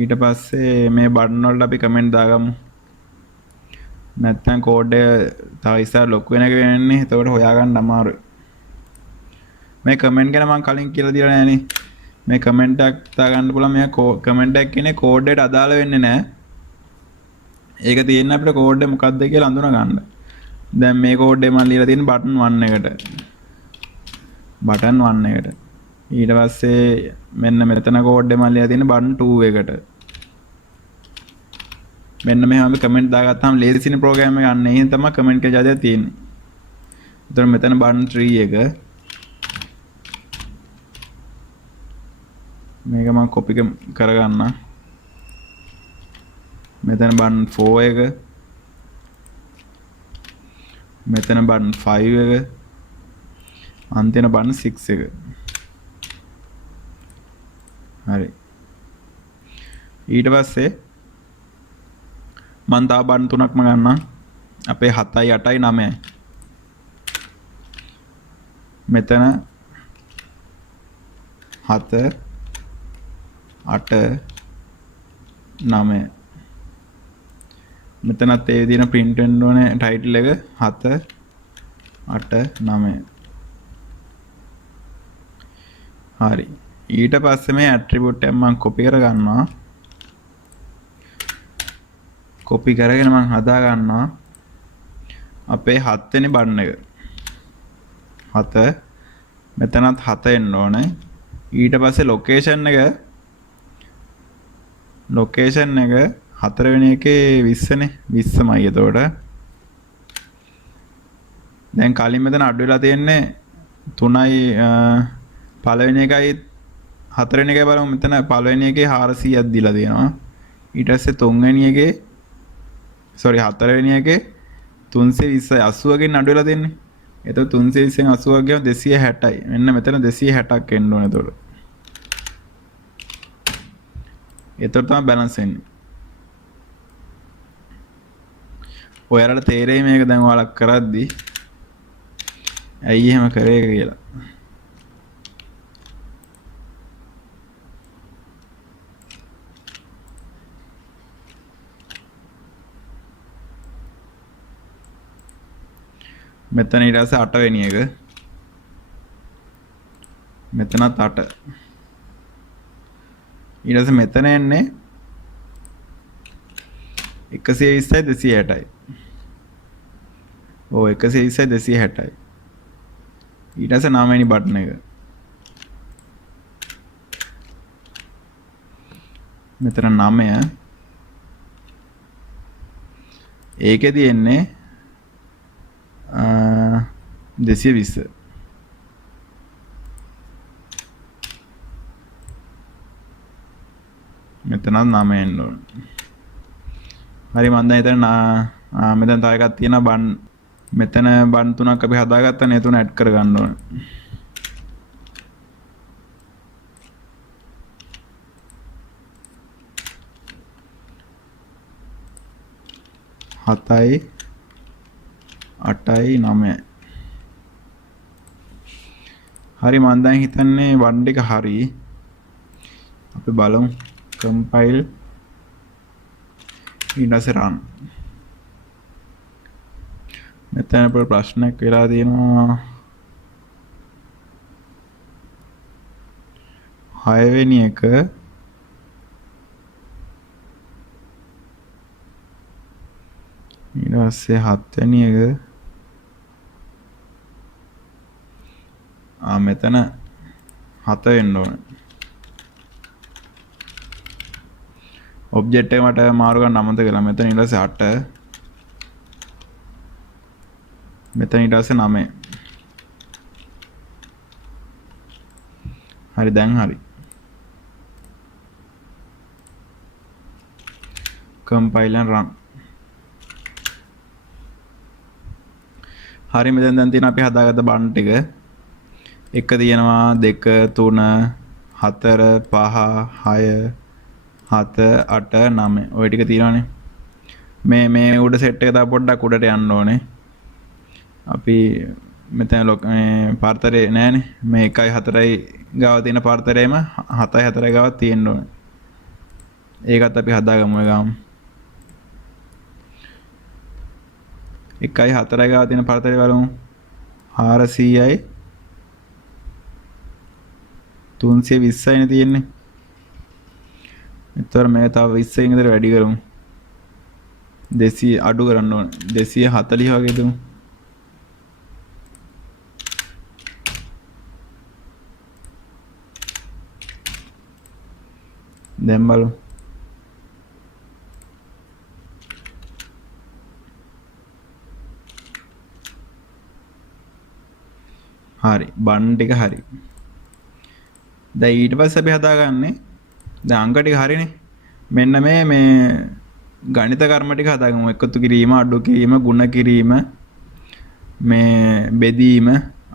ඊට පස්සේ මේ බටන් වලට අපි කමෙන්ට් දාගමු. නැත්තම් කෝඩ් එක තව ඉස්සර ලොක් වෙන එක වෙන්නේ. එතකොට හොයාගන්න අමාරුයි. මේ කමෙන්ට් ගැන මම කලින් කියලා දීලා නෑනේ. මේ කමෙන්ට් එකක් දාගන්න පුළුවන්. මේ කමෙන්ට් එකක් කියන්නේ කෝඩ් එකට අදාළ වෙන්නේ නෑ. ඒක තියෙන්නේ අපිට කෝඩ් එක මොකක්ද කියලා අඳුන ගන්න. දැන් මේ කෝඩ් එක මම ලියලා තියෙන්නේ බටන් 1 එකට. බටන් 1 එකට. ඊට පස්සේ මෙන්න මෙතන කෝඩ් එක මම ලියලා තියෙන්නේ බටන් 2 එකට. මෙන්න මෙහෙම අපි කමෙන්ට් දාගත්තාම ලේසිනේ ප්‍රෝග්‍රෑම් එක යන්නේ. එහෙනම් තමයි කමෙන්ට් එක ජාතියක් තියෙන්නේ. එතකොට මෙතන බටන් 3 එක. මේක මම කොපි කරගන්න. මෙතන බටන් 4 එක. මෙතන බටන් 5 එක. අන්තිම බටන් 6 එක. හරි. ඊට පස්සේ මම තව බටන් තුනක්ම ගන්නම්. අපේ 7යි 8යි 9යි. මෙතන 7 8 9. මෙතනත් ඒ විදිහට print වෙන්න ඕනේ title එක 7 8 9. හරි. ඊට පස්සේ මේ attribute එක මම copy කර ගන්නවා. copy කරගෙන මම හදා ගන්නවා අපේ 7 වෙනි බටන් එක. 7 මෙතනත් 7 එන්න ඕනේ. ඊට පස්සේ location එක 4 වෙනි එකේ 20 නේ. 20මයි එතකොට. දැන් කලින් මෙතන අඩු වෙලා තියෙන්නේ 3යි පළවෙනි එකයි 4 වෙනි එකයි බලමු. මෙතන පළවෙනි එකේ 400ක් දීලා තියෙනවා. ඊට පස්සේ 3 වෙනි එකේ 4 වෙනි එකේ 320යි 80කින් අඩු වෙලා තියෙන්නේ. එතකොට 320න් 80ක් ගියම 260යි. මෙන්න මෙතන 260ක් එන්න ඕනේ එතකොට. එතකොට තමයි බැලන්ස් වෙන්නේ. ඔයාලට තේරෙයි මේක දැන් ඔයාලා කරද්දි ඇයි එහෙම කරේ කියලා. මෙතන ඊට පස්සේ 8 වෙනි එක. මෙතනත් 8. ඊට පස්සේ මෙතන එන්නේ 120යි 260යි. ඔව් 120යි 260යි. ඊට පස්සේ 9 වෙනි බටන් එක. මෙතන 9. ඒකෙදි එන්නේ 220. මෙතනත් 9 එන්න ඕන. හරි මම දැන් හිතන මෙතන තව එකක් තියෙනවා බන්. මෙතන බන් තුනක් අපි හදාගත්තා නේ. තුන ඇඩ් කර ගන්න ඕන. හතයි 8යි 9යි. හරි මම දැන් හිතන්නේ බන් එක හරි. අපි බලමු compile ඊට පස්සේ run. මෙතන අපේ ප්‍රශ්නයක් වෙලා තියෙනවා. 6 වෙනි එක ඊට පස්සේ 7 වෙනි එක මෙතන 7 වෙන්න ඕනේ. ඔබ්ජෙක්ට් එක මට මාරු කරන්න අමතක කළා. මෙතන ඊට පස්සේ 8. මෙතන ඊට පස්සේ 9. හරි දැන් හරි. compile and run. හරි මෙතෙන් දැන් තියෙන අපි හදාගත්ත බන් ටික. 1 තියෙනවා 2 3 4 5 6 7 8 9 ඔය ටික තියෙනවානේ. මේ උඩ සෙට් එක තව පොඩ්ඩක් උඩට යන්න ඕනේ. අපි මෙතන පාර්තරේ නෑනේ. මේ 1.4යි ගාව තියෙන පාර්තරේම 7.4 ගාව තියෙන්න ඕනේ. ඒකත් අපි හදාගමු ගාම. 1.4 ගාව තියෙන පාර්තරේ බලමු. 400යි 320යි නේ තියෙන්නේ. එතකොට මේක තව 20කින් විතර වැඩි කරමු. 200 අඩු කරන්න ඕනේ. 240 වගේ දෙමු. දැන් බලමු. හරි. බන් ටික හරි. දැන් ඊට පස්සේ අපි හදාගන්නේ දැන් අංක ටික හරිනේ. මෙන්න මේ ගණිත කර්ම ටික හදාගමු. එකතු කිරීම, අඩු කිරීම, ගුණ කිරීම, මේ බෙදීම.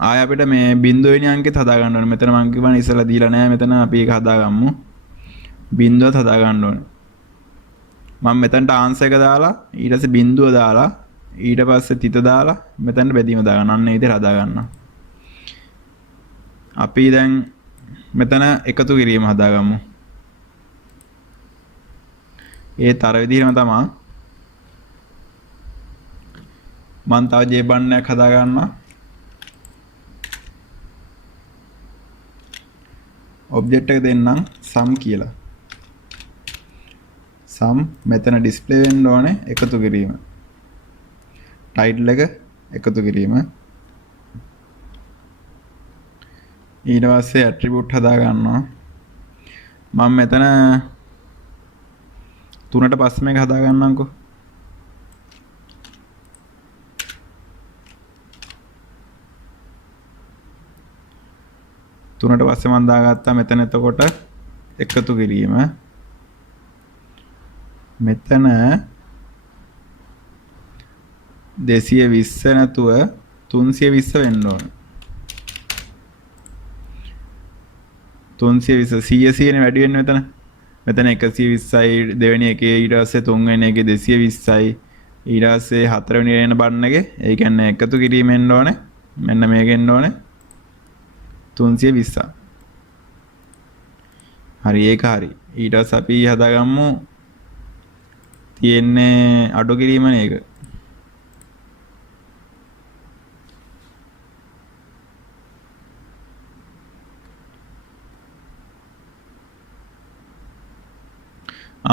ආය අපිට මේ බිංදුවෙනි අංකෙත් හදාගන්න ඕනේ. මෙතන මං කිව්වනේ ඉස්සලා දීලා නැහැ. මෙතන අපි ඒක හදාගමු. බිංදුවත් හදාගන්න ඕනේ. මම මෙතනට ආන්සර් එක දාලා ඊට පස්සේ බිංදුව දාලා ඊට පස්සේ තිත දාලා මෙතනට බෙදීම දාගන්න. අන්න ඒ විදිහට හදාගන්න. අපි දැන් මෙතන එකතු කිරීම හදාගමු. ඒත් අර විදිහම තමයි මම තව J බන්නයක් හදාගන්නවා. ඔබ්ජෙක්ට් එක දෙන්නම් sum කියලා. sum මෙතන ඩිස්ප්ලේ වෙන්න ඕනේ එකතු කිරීම. ටයිටල් එක එකතු කිරීම. ඊට පස්සේ ඇට්‍රිබියුට් හදා ගන්නවා. මම මෙතන 3ට පස්සේ මේක හදා ගන්නම්කෝ. තුනට පස්සේ මම දාගත්තා මෙතන එතකොට එකතු කිරීම. මෙතන 220 නැතුව 320 වෙන්න ඕන. 320 100 නේ වැඩි වෙන්නේ මෙතන. මෙතන 120යි දෙවෙනි එකේ ඊට පස්සේ තුන්වෙනි එකේ 220යි ඊට පස්සේ හතරවෙනි එන බන්න එකේ ඒ කියන්නේ එකතු කිරීම එන්න ඕනේ. මෙන්න මේක එන්න ඕනේ. 320. හරි ඒක හරි. ඊට පස්සේ අපි හදාගමු තියෙන්නේ අඩු කිරීමනේ ඒක.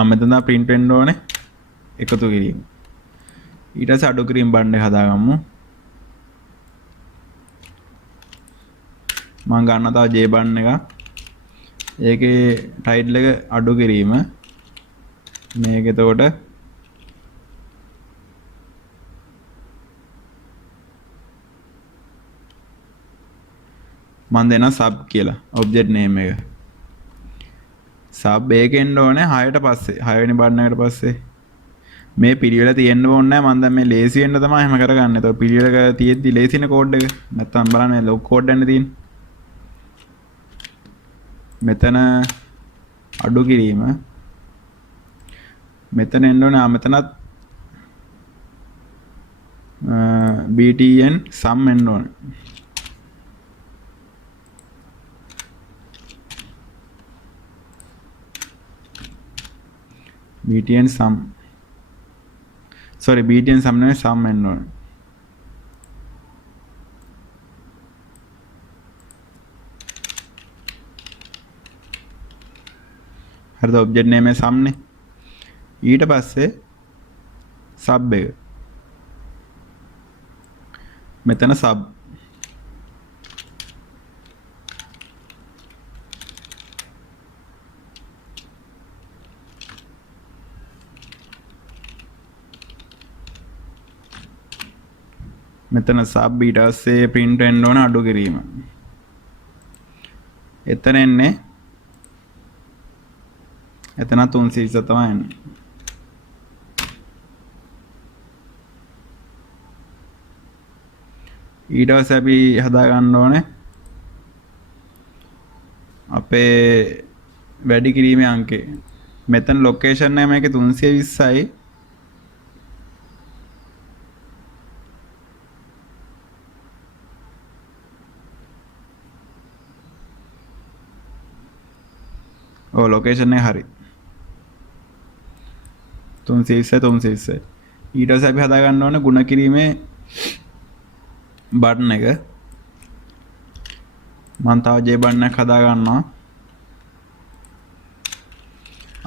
මෙතන print වෙන්න ඕනේ එකතු කිරීම. ඊට පස්සේ අඩු කිරීම බණ්ඩ හදාගමු. මම ගන්න තව J බන් එක. ඒකේ ටයිටල් එක අඩු කිරීම. මේක එතකොට මම දෙන sub කියලා object name එක. sub එක එන්න ඕනේ 6ට පස්සේ 6 වෙනි බටන් එකට පස්සේ මේ පිළිවෙල තියෙන්න ඕනේ නැහැ. මම දැන් මේ ලේසි වෙන්න තමයි එහෙම කරගන්නේ. ඒතකොට පිළිවෙලක තියෙද්දි ලේසිනේ කෝඩ් එක. නැත්තම් බලන්න ලොක් කෝඩ් එකනේ තියෙන්නේ. මෙතන අඩු කිරීම. මෙතන එන්න ඕනේ මෙතනත් btn sum එන්න ඕනේ. btn sum sorry btn sum නෙවෙයි sum එන්න ඕනේ. හරිද ඔබ්ජෙක්ට් නේම sum නේ. ඊට පස්සේ sub එක. මෙතන sub මෙතන sub ඊට පස්සේ print වෙන්න ඕන අඩු කිරීම. එතන එන්නේ එතන 320 තමයි එන්නේ. ඊට පස්සේ අපි හදා ගන්න ඕනේ අපේ වැඩි කිරීමේ අංකය. මෙතන ලොකේෂන් එක මේකේ 320යි. ඔව් ලොකේෂන් එක හරි 320 ඊට පස්සේ අපි හදා ගන්න ඕනේ ගුණ කිරීමේ බටන් එක මම තව J බටන් එකක් හදා ගන්නවා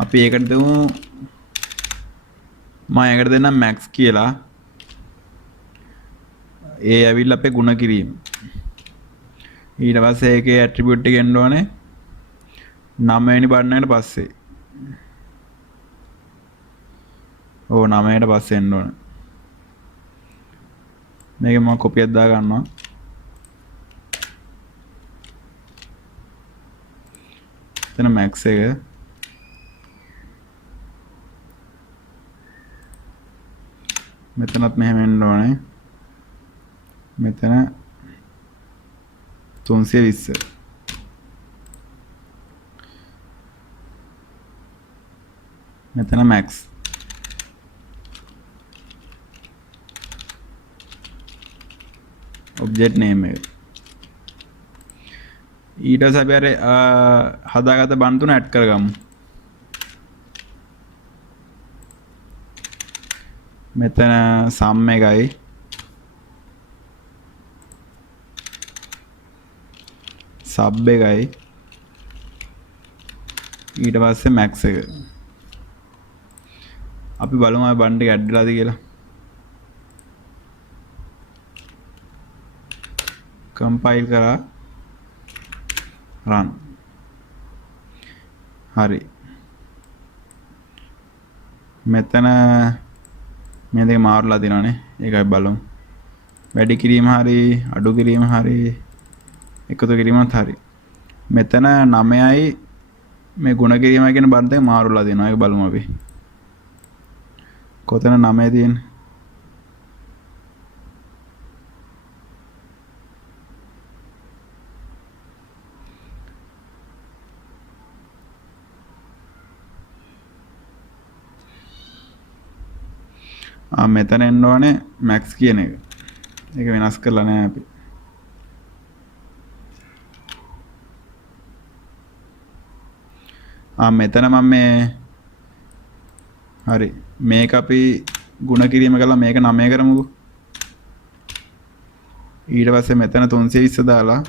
අපි ඒකට දෙමු මම ඒකට දෙන්නම් max කියලා ඒ ඇවිල්ලා අපේ ගුණ කිරීම ඊට පස්සේ ඒකේ ඇට්‍රිබියුට් එක එන්න ඕනේ 9 වෙනි බටන් එකට පස්සේ ඕ 9ට පස්සේ එන්න ඕනේ මේක මම කොපියක් දා ගන්නවා එතන max එක මෙතනත් මෙහෙම එන්න ඕනේ මෙතන 320 මෙතන max object name එක ඊට පස්සේ අපි අර හදාගත්ත බන් තුන ඇඩ් කරගමු මෙතන sum එකයි sub එකයි ඊට පස්සේ max එක අපි බලමු ආ බන් ටික ඇඩ් වෙලාද කියලා compile කරා run හරි මෙතන මේ දෙක මාරුලා දිනවනේ ඒකයි බලමු වැඩි කිරීම හරි අඩු කිරීම හරි එකතු කිරීමත් හරි මෙතන 9යි මේ ගුණ කිරීමයි කියන බන් දෙක මාරුලා දිනවා ඒක බලමු අපි කොතන 9 තියෙන්නේ මෙතන එන්න ඕනේ max කියන එක. ඒක වෙනස් කරලා නැහැ අපි. මෙතන මම මේ හරි මේක අපි ගුණ කිරීම කළා මේක 9 කරමුකෝ. ඊට පස්සේ මෙතන 320 දාලා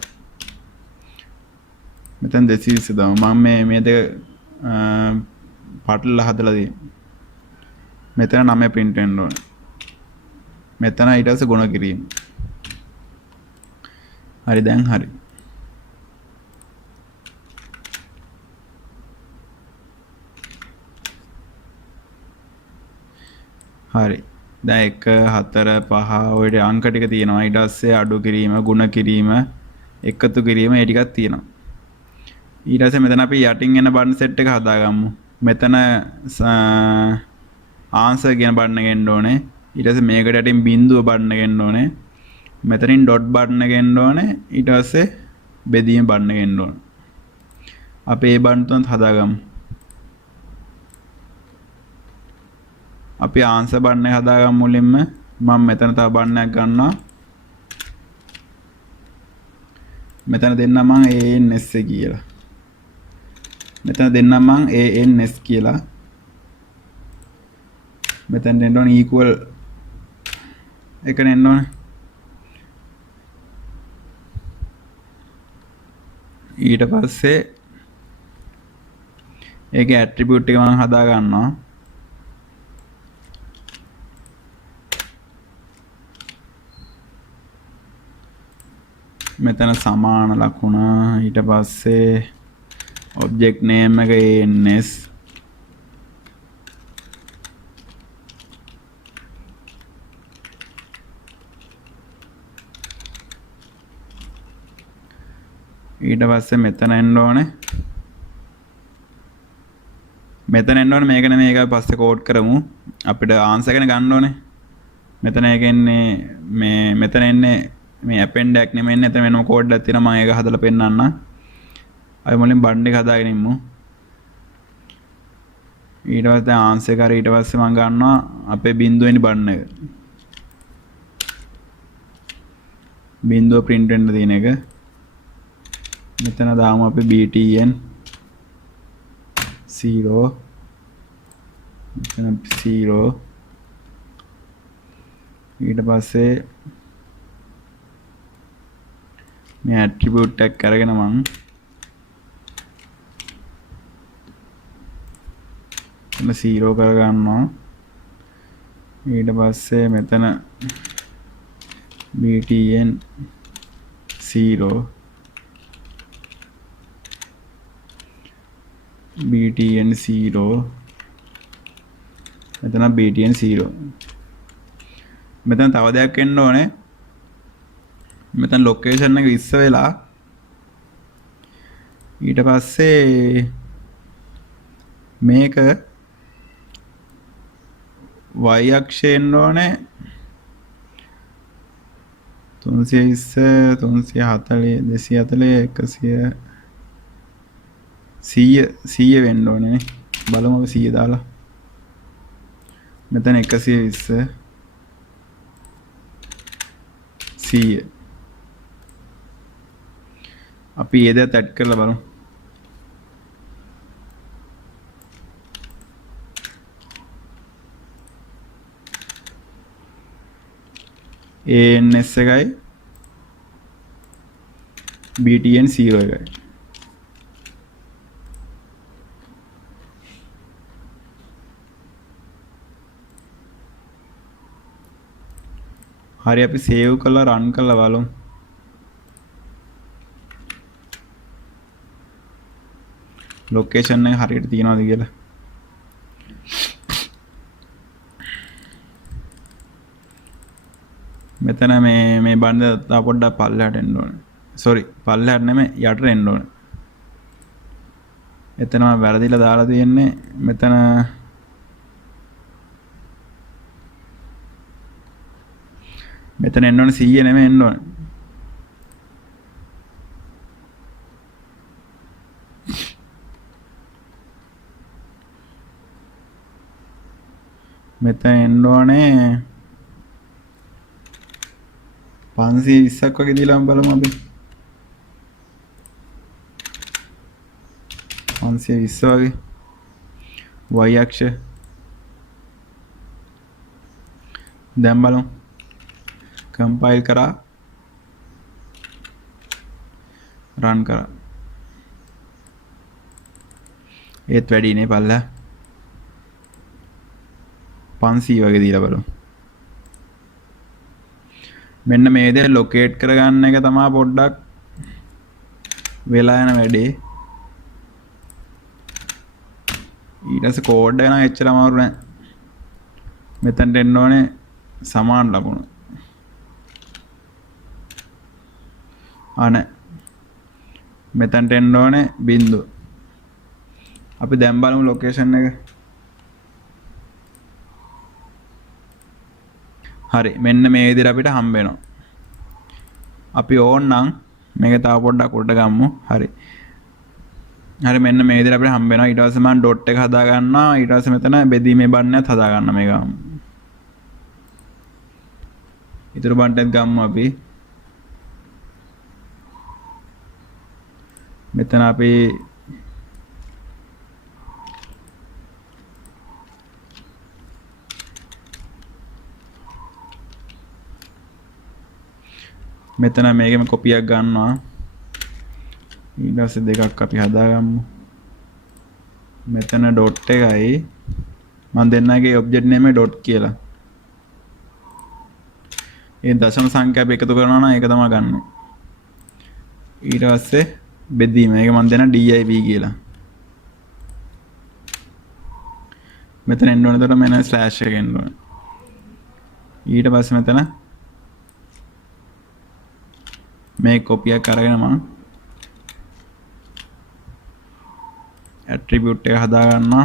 මෙතන 220 දාමු. මම මේ දෙක පටලලා හදලා තියෙන්නේ. මෙතන 9 print වෙන්න ඕනේ. මෙතන ඊට පස්සේ ගුණ කිරීම. හරි දැන් හරි. හරි. දැන් 1 4 5 ඔය අංක ටික තියෙනවා. ඊට පස්සේ අඩු කිරීම, ගුණ කිරීම, එකතු කිරීම ඒ ටිකක් තියෙනවා. ඊට පස්සේ මෙතන අපි යටින් එන බටන් සෙට් එක හදාගමු. මෙතන answer කියන බටන් එක එන්න ඕනේ. ඊට පස්සේ මේකට යටින් බිංදුව බටන් එක එන්න ඕනේ. මෙතනින් dot බටන් එක එන්න ඕනේ. ඊට පස්සේ බෙදීම බටන් එක එන්න ඕනේ. අපි මේ බටන් තුනත් හදාගමු. අපි answer බටන් එක හදාගමු මුලින්ම. මම මෙතන තව බටන් එකක් ගන්නවා. මෙතන දෙන්නම් මම ANS කියලා. මෙතන දෙන්නම් මම ANS කියලා. මෙතන දෙන්න ඕනේ equal එක නෙන්න ඕනේ. ඊට පස්සේ ඒකේ attribute එක මම හදා ගන්නවා. මෙතන සමාන ලකුණ ඊට පස්සේ object name එක ANS ඊට පස්සේ මෙතන එන්න ඕනේ. මෙතන එන්න ඕනේ මේක නෙමෙයි මේක පස්සේ කෝඩ් කරමු. අපිට ආන්සර් ගැන ගන්න ඕනේ. මෙතන එක එන්නේ මේ මෙතන එන්නේ මේ append එකක් නෙමෙයි එන්නේ. එතන වෙනම කෝඩ් එකක් තියෙනවා. මම ඒක හදලා පෙන්නන්නම්. අපි මුලින් බටන් එක හදාගෙන ඉමු. ඊට පස්සේ ආන්සර් කරා ඊට පස්සේ මම ගන්නවා අපේ බිංදුවෙනි බටන් එක. බිංදුව print වෙන්න තියෙන එක. මෙතන දාමු අපි BTN 0 මෙතන 0 ඊට පස්සේ මේ ඇට්‍රිබියුට් එකක් අරගෙන මම එතන 0 කරගන්නවා ඊට පස්සේ මෙතන btn 0 btn 0 මෙතන btn 0 මෙතන තව දෙයක් එන්න ඕනේ මෙතන ලොකේෂන් එක 20 වෙලා ඊට පස්සේ මේක y අක්ෂයේ එන්න ඕනේ 320 340 240 100 වෙන්න ඕනේ බලමු අපි 100 දාලා මෙතන 120 100 අපි ඒ දෙයත් ඇඩ් කරලා බලමු ANS එකයි BTN 0 එකයි හරි අපි සේව් කරලා රන් කරලා බලමු ලොකේෂන් එක හරියට තියනවාද කියලා මෙතන මේ බණ්ඩ තා පොඩ්ඩක් පල්ලෙහාට එන්න ඕනේ. සෝරි පල්ලෙහාට නෙමෙයි යටට එන්න ඕනේ. එතන මම වැරදිලා දාලා තියෙන්නේ මෙතන එන්න ඕනේ 100 නෙමෙයි එන්න ඕනේ. මෙතන එන්න ඕනේ 520ක් වගේ දීලාම බලමු අපි 520 වගේ y අක්ෂ දැන් බලමු කම්පයිල් කරා රන් කරා ඒත් වැඩි නේ පල්ලා 500 වගේ දීලා බලමු මෙන්න මේ දේ ලොකේට් කරගන්න එක තමයි පොඩ්ඩක් වෙලා යන වැඩේ ඊට පස්සේ කෝඩ් එක නම් එච්චර අමාරු නෑ මෙතනට එන්න ඕනේ සමාන ලකුණු මෙතනට එන්න ඕනේ බිංදුව අපි දැන් බලමු ලොකේෂන් එක හරි මෙන්න මේ විදිහට අපිට හම්බ වෙනවා අපි ඕන්නම් මේක තව පොඩ්ඩක් උඩට ගමු හරි මෙන්න මේ විදිහට අපිට හම්බ වෙනවා ඊට පස්සේ මම ඩොට් එක හදා ගන්නවා ඊට පස්සේ මෙතන බෙදීමේ බටන් එකත් හදා ගන්න මේක ඊටු බටන් එකත් ගමු අපි මෙතන අපි මෙතන මේකෙම කොපියක් ගන්නවා ඊට පස්සේ දෙකක් අපි හදාගමු මෙතන ඩොට් එකයි මම දෙන්නගේ ඔබ්ජෙක්ට් නේම ඩොට් කියලා ඒ දශම සංඛ්‍යා අපි එකතු කරනවා නම් ඒක තමයි ගන්න ඊට පස්සේ බෙදීම මේක මම දෙන්න div කියලා මෙතන එන්න ඕනේ එතකොට මෙන්න ස්ලෑෂ් එක එන්න ඕනේ ඊට පස්සේ මෙතන මේ කොපියක් අරගෙන මම ඇට්‍රිබියුට් එක හදා ගන්නවා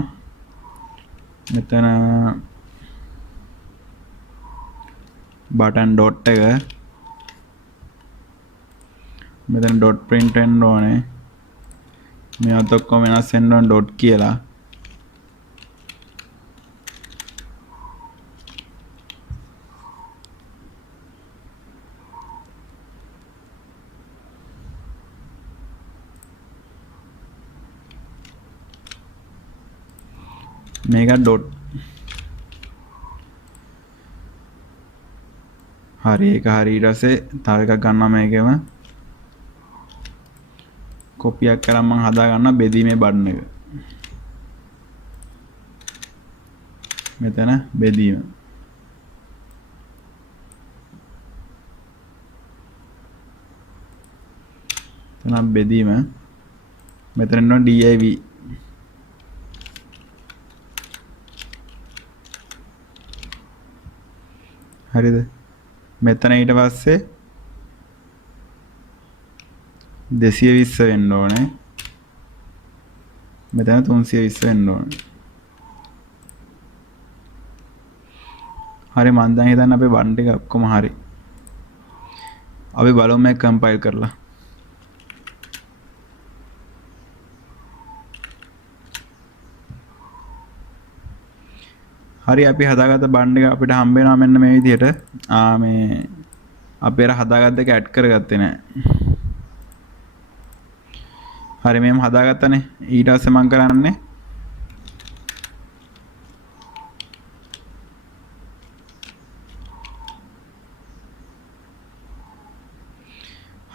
මෙතන බටන් ඩොට් එක මෙතන ඩොට් print වෙන්න ඕනේ මේවත් ඔක්කොම වෙනස් වෙන්න ඕනේ ඩොට් කියලා මේක ඩොට්. හරි ඒක හරි. ඊට පස්සේ තව එකක් ගන්නවා මේකෙම. කොපියක් කරන් මම හදා ගන්නවා බෙදීමේ බටන් එක. මෙතන බෙදීම. එතන බෙදීම. මෙතන ඉන්නවා div. හරිද? මෙතන ඊට පස්සේ 220 වෙන්න ඕනේ. මෙතන 320 වෙන්න ඕනේ. හරි මම දැන් හිතන්නේ අපේ බන් ටික ඔක්කොම හරි. අපි බලමු මේක කම්පයිල් කරලා. හරි අපි හදාගත්ත බන් එක අපිට හම්බ වෙනවා මෙන්න මේ විදිහට. මේ අපි අර හදාගත්ත එක ඇඩ් කරගත්තේ නැහැ. හරි මෙහෙම හදාගත්තනේ. ඊට පස්සේ මම කරන්නේ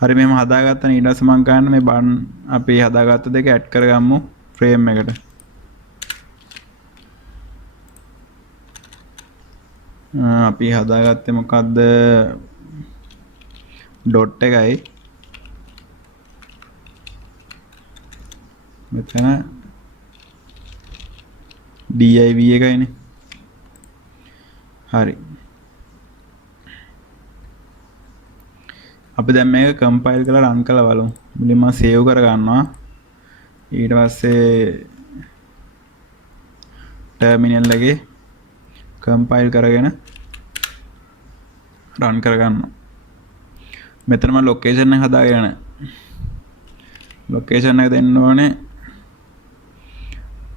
හරි මෙහෙම හදාගත්තනේ. ඊට පස්සේ මම කරන්නේ මේ බන් අපි හදාගත්ත දෙක ඇඩ් කරගමු ෆ්‍රේම් එකට. අපි හදාගත්තේ මොකද්ද? ඩොට් එකයි. මෙතන div එකයිනේ. හරි. අපි දැන් මේක කම්පයිල් කරලා රන් කරලා බලමු. මුලින්ම සේව් කර ගන්නවා. ඊට පස්සේ ටර්මිනල් එකේ කම්පයිල් කරගෙන රන් කර ගන්නවා. මෙතන මම ලොකේෂන් එක හදාගෙන ලොකේෂන් එක දෙන්න ඕනේ.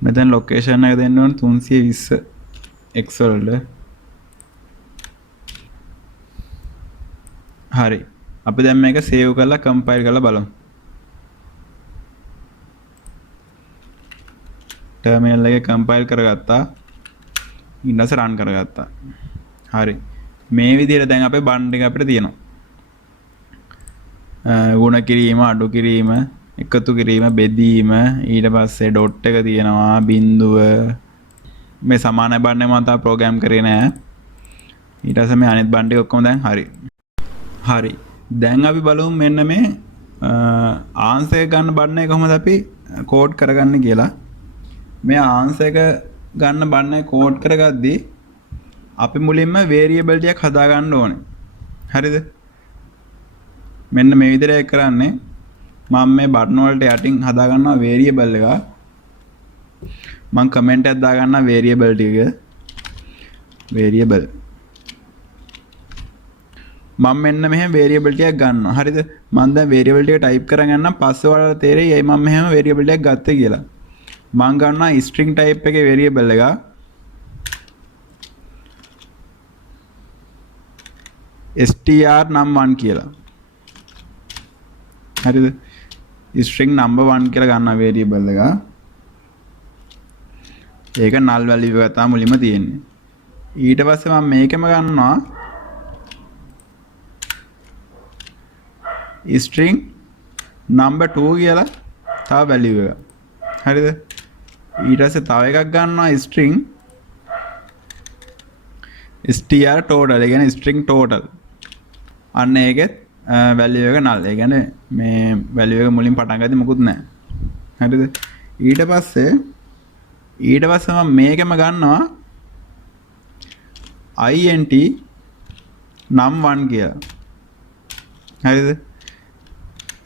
මෙතන ලොකේෂන් එක දෙන්න ඕනේ 320 x වලට. හරි. අපි දැන් මේක සේව් කරලා කම්පයිල් කරලා බලමු. ටර්මිනල් එකේ කම්පයිල් කරගත්තා. ඊට පස්සේ රන් කරගත්තා. හරි. මේ විදිහට දැන් අපේ බන් එක අපිට තියෙනවා. ගුණ කිරීම, අඩු කිරීම, එකතු කිරීම, බෙදීම, ඊට පස්සේ ඩොට් එක තියෙනවා, බිඳුව. මේ සමාන බන් එක මම තාම ප්‍රෝග්‍රෑම් කරේ නෑ. ඊට පස්සේ මේ අනිත් බන් ටික ඔක්කොම දැන් හරි. හරි. දැන් අපි බලමු මෙන්න මේ ආන්සර් එක ගන්න බන් එක කොහොමද අපි කෝඩ් කරගන්නේ කියලා. මේ ආන්සර් එක ගන්න බන් එක කෝඩ් කරගද්දී අපි මුලින්ම වේරියබල් ටිකක් හදා ගන්න ඕනේ. හරිද? මෙන්න මේ විදිහට කරන්නේ. මම මේ බටන් වලට යටින් හදා ගන්නවා වේරියබල් එක. මම කමෙන්ට් එකක් දා ගන්නවා වේරියබල් ටික. වේරියබල්. මම මෙන්න මෙහෙම වේරියබල් ටිකක් ගන්නවා. හරිද? මම දැන් වේරියබල් ටික ටයිප් කරන් යන්නම්. පස්සේ ඔයාලට තේරෙයි ඇයි මම මෙහෙම වේරියබල් ටිකක් ගත්තේ කියලා. මම ගන්නවා string type එකේ වේරියබල් එක. str num1 කියලා. හරිද? string number 1 කියලා ගන්නවා වේරියබල් එක. ඒක null value එක තමයි මුලින්ම තියෙන්නේ. ඊට පස්සේ මම මේකෙම ගන්නවා string number 2 කියලා තව value එක. හරිද? ඊට පස්සේ තව එකක් ගන්නවා string str total. ඒ කියන්නේ string total. අන්න ඒකෙත් value එක null. ඒ කියන්නේ මේ value එක මුලින් පටන් ගත්තේ මොකුත් නැහැ. හරිද? ඊට පස්සේ මම මේකම ගන්නවා int num1 කියලා. හරිද?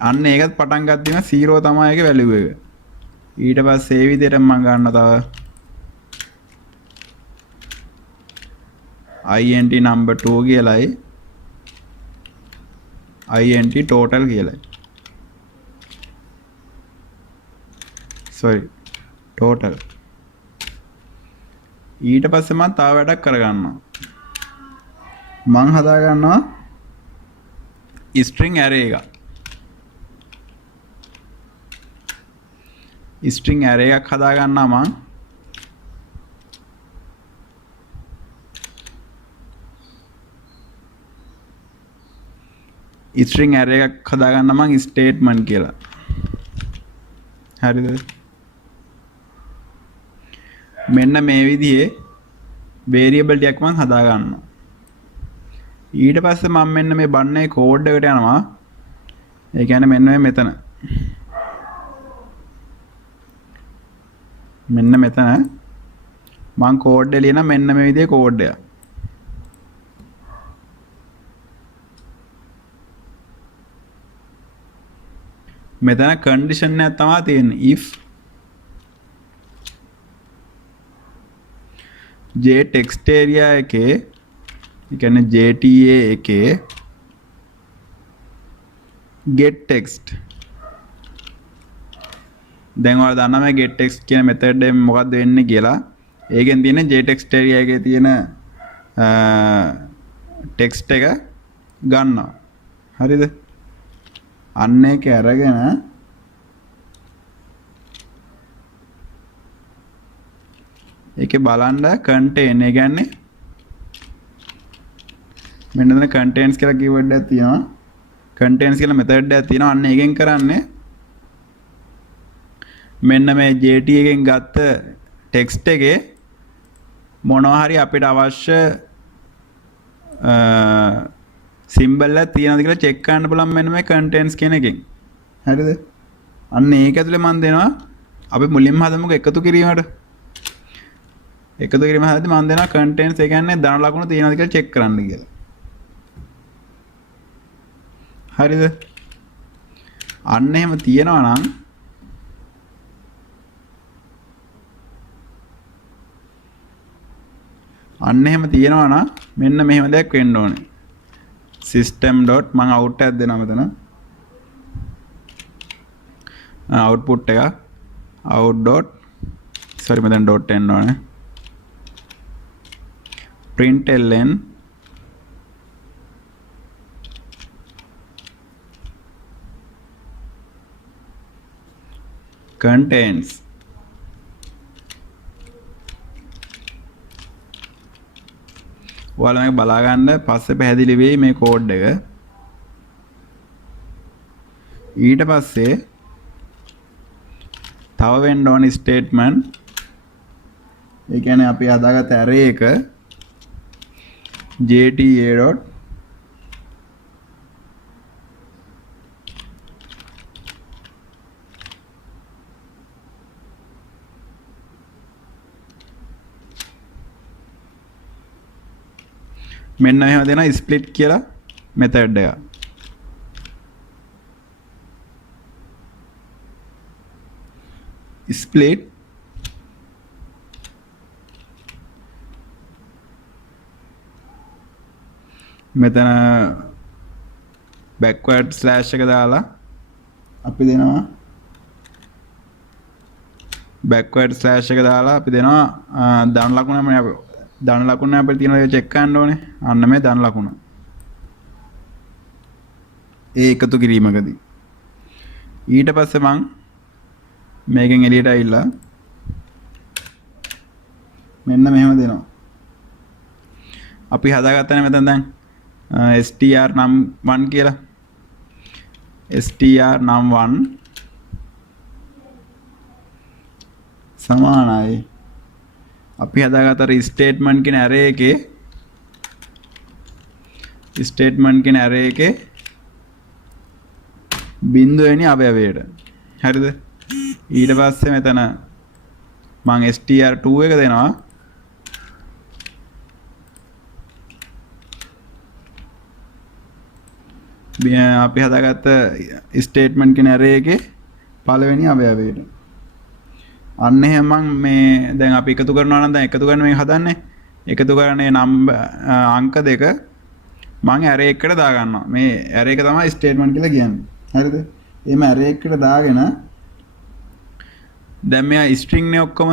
අන්න ඒකත් පටන් ගත්තම 0 තමයි ඒකේ value එක. ඊට පස්සේ ඒ විදිහට මම ගන්නවා තව int number 2 කියලායි int total කියලායි. sorry total. ඊට පස්සේ මම තව වැඩක් කරගන්නවා. මම හදා ගන්නවා string array එක. string array එකක් හදා ගන්නවා මම. string array එකක් හදාගන්න මං statement කියලා. හරිද? මෙන්න මේ විදිහේ variable ටිකක් මං හදාගන්නවා. ඊට පස්සේ මම මෙන්න මේ බන්නේ කෝඩ් එකට යනවා. ඒ කියන්නේ මෙන්න මෙතන. මෙන්න මෙතන මං කෝඩ් එක ලියන මෙන්න මේ විදිහේ කෝඩ් එක. මෙතන කන්ඩිෂන් එකක් තමයි තියෙන්නේ. if j text area එකේ ඒ කියන්නේ JTA එකේ get text දැන් ඔයාලා දන්නා මේ get text කියන method එක මොකක්ද වෙන්නේ කියලා. ඒකෙන් තියෙන j text area එකේ තියෙන text එක ගන්නවා. හරිද? අන්න ඒක අරගෙන ඒකේ බලන්න contain ඒ කියන්නේ මෙන්න මෙතන contains කියලා keyword එකක් තියෙනවා. contains කියලා method එකක් තියෙනවා. අන්න ඒකෙන් කරන්නේ මෙන්න මේ JT එකෙන් ගත්ත text එකේ මොනවා හරි අපිට අවශ්‍ය symbol එකක් තියෙනවද කියලා check කරන්න පුළුවන් මෙන්න මේ contains කියන එකෙන්. හරිද? අන්න ඒක ඇතුලේ මම දෙනවා අපි මුලින්ම හදමුකෝ එකතු කිරීමට. එකතු කිරීම හදද්දි මම දෙනවා contains ඒ කියන්නේ ධන ලකුණු තියෙනවද කියලා check කරන්න කියලා. හරිද? අන්න එහෙම තියෙනවා නම් මෙන්න මෙහෙම දෙයක් වෙන්න ඕනේ. system. මම out එකක් දෙනවා මෙතන. output එක out dot sorry මෙතන dot එන්න ඕනේ. println contains ඔයාලා මේක බලා ගන්න පස්සේ පැහැදිලි වෙයි මේ කෝඩ් එක. ඊට පස්සේ තව වෙන්න ඕන ස්ටේට්මන්ට්. ඒ කියන්නේ අපි හදාගත්ත array එක jta. මෙන්න එහෙම දෙනවා split කියලා method එක. split මෙතන backward slash එක දාලා අපි දෙනවා backward slash එක දාලා අපි දෙනවා ධන ලකුණම ධන ලකුණ අපිට තියෙනවා ඒක චෙක් කරන්න ඕනේ. අන්න මේ ධන ලකුණ. ඒ එකතු කිරීමකදී. ඊට පස්සේ මං මේකෙන් එළියට ඇවිල්ලා මෙන්න මෙහෙම දෙනවා. අපි හදාගත්තනේ මෙතන දැන් str num1 කියලා. str num1 සමානයි අපි හදාගත්ත ස්ටේට්මන්ට් කියන array එකේ බිංදුවෙනි අවයවයට. හරිද? ඊට පස්සේ මෙතන මම str2 එක දෙනවා. අපි හදාගත්ත ස්ටේට්මන්ට් කියන array එකේ පළවෙනි අවයවයට. අන්න එහෙම මම මේ දැන් අපි එකතු කරනවා නම් දැන් එකතු කරන මේක හදන්නේ. එකතු කරන්නේ අංක දෙක මම array එකකට දා ගන්නවා. මේ array එක තමයි statement කියලා කියන්නේ. හරිද? එහෙම array එකකට දාගෙන දැන් මෙයා string නේ ඔක්කොම.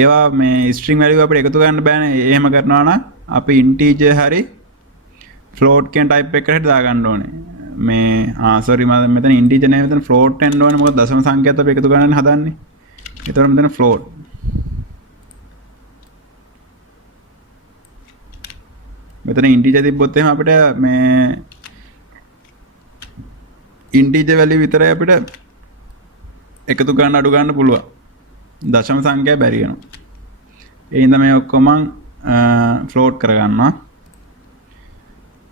ඒවා මේ string value අපිට එකතු කරන්න බෑනේ. එහෙම කරනවා නම් අපි integer හරි float කියන type එකකට දා ගන්න ඕනේ. මේ sorry මම මෙතන integer නෙවෙයි මෙතන float වෙන්න ඕනේ. මොකද දශම සංඛ්‍යාවත් අපි එකතු කරන්න හදන්නේ. ඒතර මෙතන float. මෙතන integer තිබ්බොත් එහෙම අපිට මේ ඉන්ටීජර් වැලියු විතරයි අපිට එකතු කරන්න අඩු ගන්න පුළුවන්. දශම සංඛ්‍යා බැරි වෙනවා. ඒ හින්දා මේ ඔක්කොම ෆ්ලෝට් කරගන්නවා.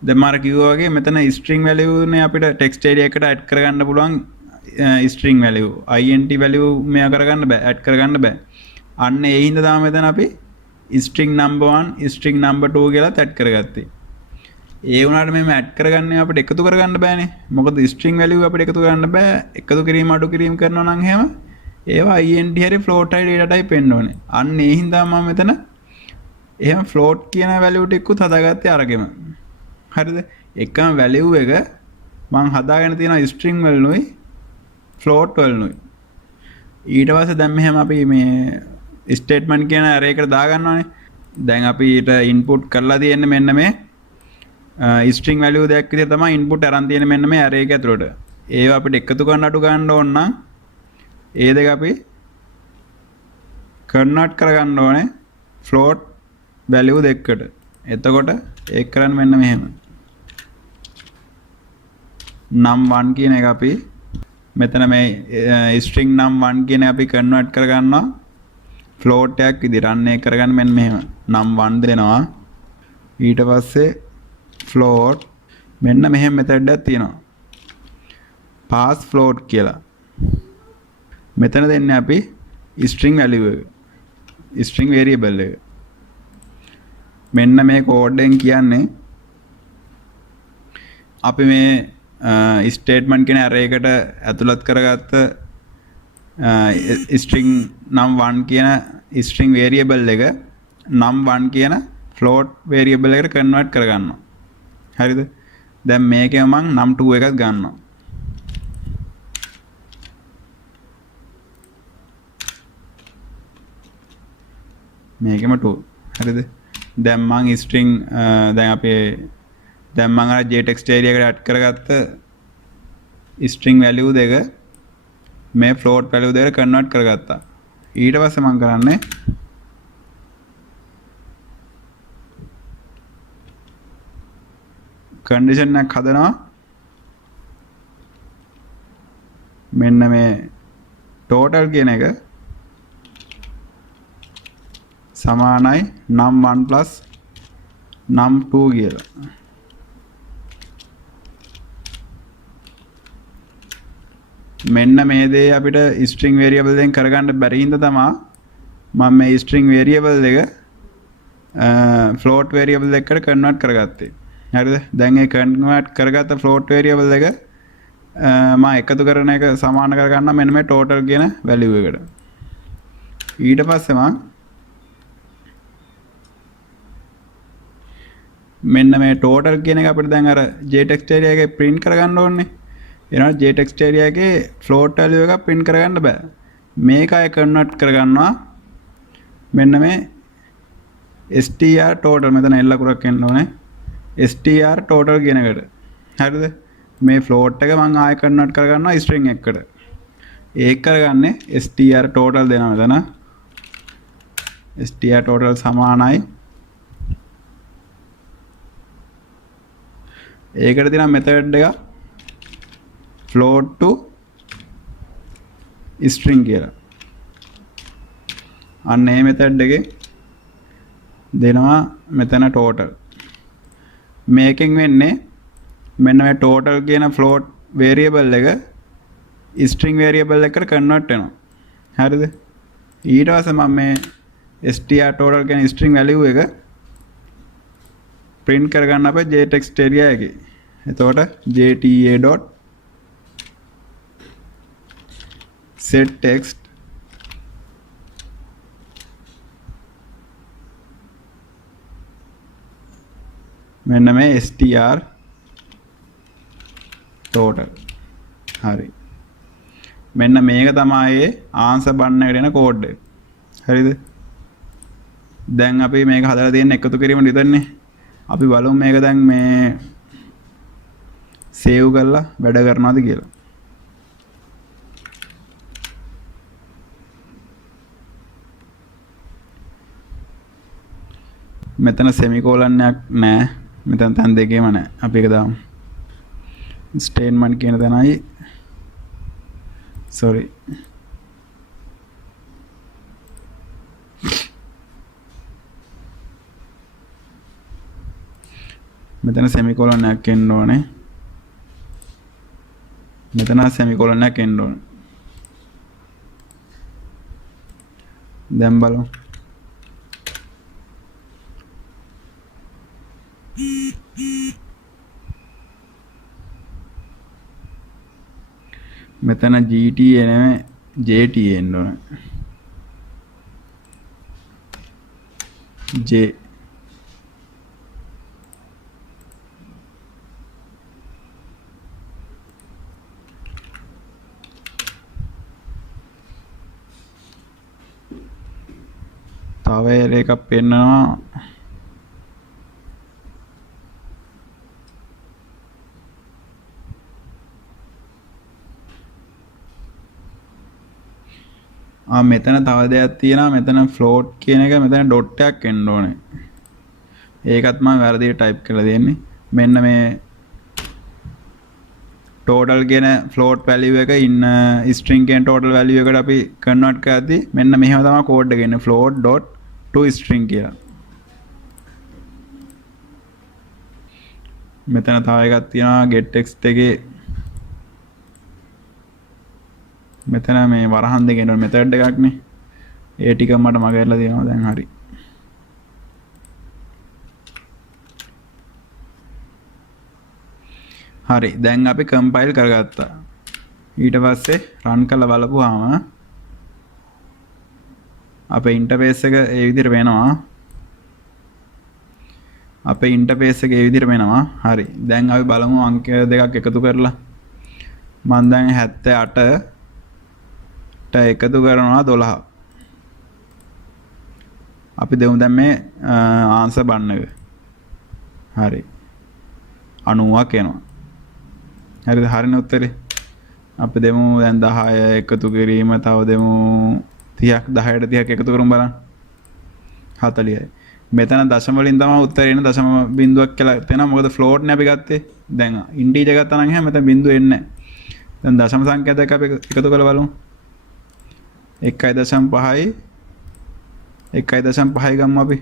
දැන් මාර කිව්වා වගේ මෙතන string value නේ අපිට text area එකට add කරගන්න පුළුවන් string value. int value මෙයා කරගන්න බෑ, add කරගන්න බෑ. අන්න ඒ හින්දා තමයි මෙතන අපි string number 1, string number 2 කියලා add කරගත්තේ. ඒ වුණාට මෙහෙම add කරගන්නේ අපිට එකතු කරගන්න බෑනේ. මොකද string value අපිට එකතු කරගන්න බෑ. එකතු කිරීම අඩු කිරීම කරනවා නම් එහෙම ඒවා int හරි float හරි data type වෙන්න ඕනේ. අන්න ඒ හින්දා මම මෙතන එහෙම float කියන value ටිකකුත් හදාගත්තේ අරගෙම. හරිද? එකම value එක මම හදාගෙන තියෙනවා string වලනුයි float වලනුයි. ඊට පස්සේ දැන් මෙහෙම අපි මේ statement කියන array එකට දාගන්නවානේ. දැන් අපි ඊට input කරලා තියෙන්නේ මෙන්න මේ string value දෙයක් විදිහට තමයි input අරන් තියෙන්නේ මෙන්න මේ array එක ඇතුළට. ඒව අපිට එකතු කරන්න අඩු ගන්න ඕන නම් ඒ දෙක අපි convert කරගන්න ඕනේ float value දෙකකට. එතකොට ඒක කරන්න මෙන්න මෙහෙම. num1 කියන එක අපි මෙතන මේ string num1 කියන අපි convert කරගන්නවා float එකක් විදිහට. අන්න ඒක කරගන්න මෙන්න මෙහෙම. num1 දෙනවා. ඊට පස්සේ float මෙන්න මෙහෙම method එකක් තියෙනවා. pass float කියලා. මෙතන දෙන්නේ අපි string value එක. string variable එක. මෙන්න මේ කෝඩ් එකෙන් කියන්නේ අපි මේ ස්ටේට්මන්ට් කියන array එකට ඇතුළත් කරගත්ත string num1 කියන string variable එක num1 කියන float variable එකට convert කරගන්නවා. හරිද? දැන් මේකෙම මම num2 එකක් ගන්නවා. මේකෙම 2. හරිද? දැන් මම string දැන් අපි දැන් මම අර jtext area එකට add කරගත්ත string value දෙක මේ float value දෙකට convert කරගත්තා. ඊට පස්සේ මම කරන්නේ condition එකක් හදනවා. මෙන්න මේ total කියන එක සමානයි num1 plus num2 කියලා. මෙන්න මේ දේ අපිට string variable එකෙන් කරගන්න බැරි හින්දා තමයි මම මේ string variable එක float variable එකකට convert කරගත්තේ. හරිද? දැන් ඒ convert කරගත්ත float variable එක මම එකතු කරන එක සමාන කරගන්න මෙන්න මේ total කියන value එකට. ඊට පස්සේ මම මෙන්න මේ total කියන එක අපිට දැන් අර jtext area එකේ print කරගන්න ඕනේ. එනවා jtext area එකේ float value එකක් print කරගන්න බෑ. මේක අය convert කරගන්නවා මෙන්න මේ str total මෙතන එල් අකුරක් එන්න ඕනේ. str total කියන එකට. හරිද? මේ float එක මම ආයෙ convert කරගන්නවා string එකකට. ඒක කරගන්නේ str total දෙනවා මෙතන. str total සමානයි ඒකට තියෙන method එක float to string කියලා. අන්න ඒ method එකේ දෙනවා මෙතන total. මේකෙන් වෙන්නේ මෙන්න මේ total කියන float variable එක string variable එකකට convert වෙනවා. හරිද? ඊට පස්සේ මම මේ str total කියන string value එක print කරගන්න අපේ jtext area එකේ. එතකොට jta.setText මෙන්න මේ str total. හරි. මෙන්න මේක තමයි answer button එකට එන කෝඩ් එක. හරිද? දැන් අපි මේක හදලා තියෙන එකතු කිරීම විතරනේ. අපි බලමු මේක දැන් මේ save කරලා වැඩ කරනවද කියලා. මෙතන semicolon එකක් නැහැ. මෙතන තැන් දෙකේම නැහැ. අපි ඒක දාමු. statement කියන තැනයි sorry. මෙතන semicolon එකක් එන්න ඕනේ. මෙතන semicolon එකක් එන්න ඕනේ. දැන් බලමු. මෙතන GT නෙමෙයි JT එන්න ඕනේ. J තව එකක් පෙන්නනවා. මෙතන තව දෙයක් තියෙනවා. මෙතන float කියන එක මෙතන dot එකක් එන්න ඕනේ. ඒකත් මම වැරදියට type කරලා දෙන්නේ. මෙන්න මේ total කියන float value එක in string කියන total value එකට අපි convert කරද්දී මෙන්න මෙහෙම තමයි code එක එන්නේ. float dot to string කියලා. මෙතන තව එකක් තියෙනවා get text එකේ මෙතන මේ වරහන් දෙකේ නෝ මෙතඩ් එකක් නේ. ඒ ටික මට මගහැරලා තියෙනවා. දැන් හරි. හරි. දැන් අපි කම්පයිල් කරගත්තා. ඊට පස්සේ රන් කරලා බලපුවාම අපේ ඉන්ටර්ෆේස් එක ඒ විදිහට වෙනවා. අපේ ඉන්ටර්ෆේස් එක ඒ විදිහට වෙනවා. හරි. දැන් අපි බලමු අංක දෙකක් එකතු කරලා. මම දැන් 78 එකතු කරනවා 12. අපි දෙමු දැන් මේ ආන්සර් බන් එක. හරි. 90ක් එනවා. හරිද? හරිනේ උත්තරේ. අපි දෙමු දැන් 10 එකතු කිරීම තව දෙමු 30ක් 10ට 30ක් එකතු කරමු බලන්න. 40යි. මෙතන දශම වලින් තමයි උත්තරේ එන්නේ. දශම බිඳුවක් කියලා තේනවා. මොකද ෆ්ලෝට් නේ අපි ගත්තේ. දැන් ඉන්ටීජර් ගත්තා නම් එහෙනම් මෙතන බිඳුව එන්නේ නැහැ. දැන් දශම සංඛ්‍යා දෙක අපි එකතු කරලා බලමු. 1.5යි 1.5යි ගමු අපි.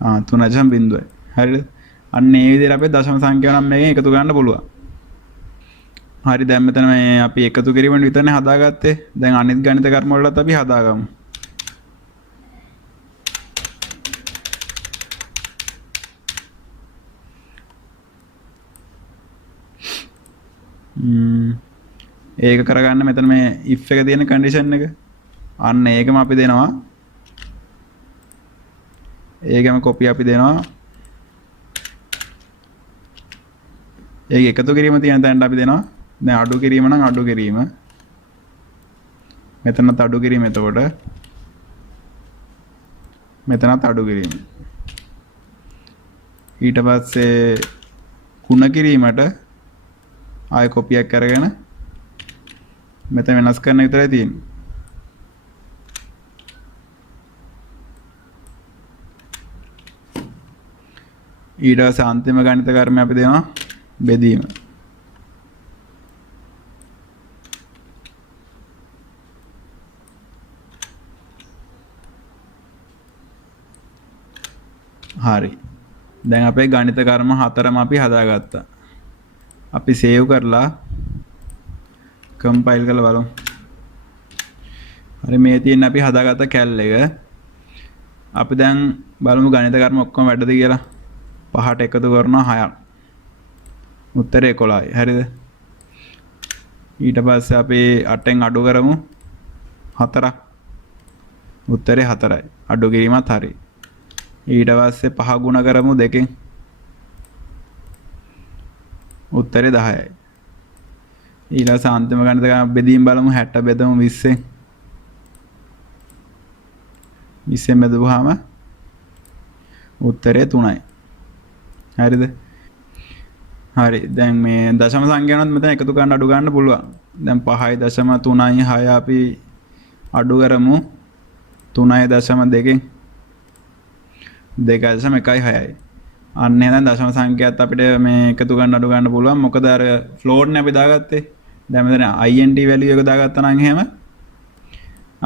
3.0යි. හරිද? අන්න ඒ විදිහට අපි දශම සංඛ්‍යාව නම් මේකෙන් එකතු කරන්න පුළුවන්. හරි දැන් මෙතන මේ අපි එකතු කිරීමෙන් විතරනේ හදාගත්තේ. දැන් අනිත් ගණිත කර්ම වලටත් අපි හදාගමු. ඒක කරගන්න මෙතන මේ if එක තියෙන condition එක. අන්න ඒකම අපි දෙනවා. ඒකම copy අපි දෙනවා. ඒක එකතු කිරීම තියෙන තැනට අපි දෙනවා. දැන් අඩු කිරීම නම් අඩු කිරීම. මෙතනත් අඩු කිරීම එතකොට. මෙතනත් අඩු කිරීම. ඊට පස්සේ ಗುಣ කිරීමට ආයෙ copy එකක් අරගෙන මෙතන වෙනස් කරන්න විතරයි තියෙන්නේ. ඊට පස්සේ අන්තිම ගණිත කර්මය අපි දෙනවා බෙදීම. හරි. දැන් අපේ ගණිත කර්ම හතරම අපි හදාගත්තා. අපි සේව් කරලා කම්පයිල් කරලා බලමු. හරි මේ තියෙන අපි හදාගත්ත කැල් එක. අපි දැන් බලමු ගණිත කර්ම ඔක්කොම වැඩද කියලා. 5ට එකතු කරනවා 6ක්. උත්තරේ 11යි. හරිද? ඊට පස්සේ අපි 8ෙන් අඩු කරමු 4ක්. උත්තරේ 4යි. අඩු කිරීමත් හරි. ඊට පස්සේ 5 ගුණ කරමු 2කින්. උත්තරේ 10යි. ඊට පස්සේ අන්තිම ගණිත කර්ම බෙදීම බලමු 60 බෙදමු 20ෙන්. 20ෙන් බෙදුවාම උත්තරේ 3යි. හරිද? හරි. දැන් මේ දශම සංඛ්‍යාවනත් මෙතන එකතු කරන්න අඩු ගන්න පුළුවන්. දැන් 5.3යි 6 අපි අඩු කරමු 3.2කින්. 2.1යි. අන්න එහෙනම් දශම සංඛ්‍යාවත් අපිට මේ එකතු කරන්න අඩු ගන්න පුළුවන්. මොකද අර ෆ්ලෝට් නේ අපි දාගත්තේ. දැන් මෙතන int value එක දාගත්තා නම් එහෙම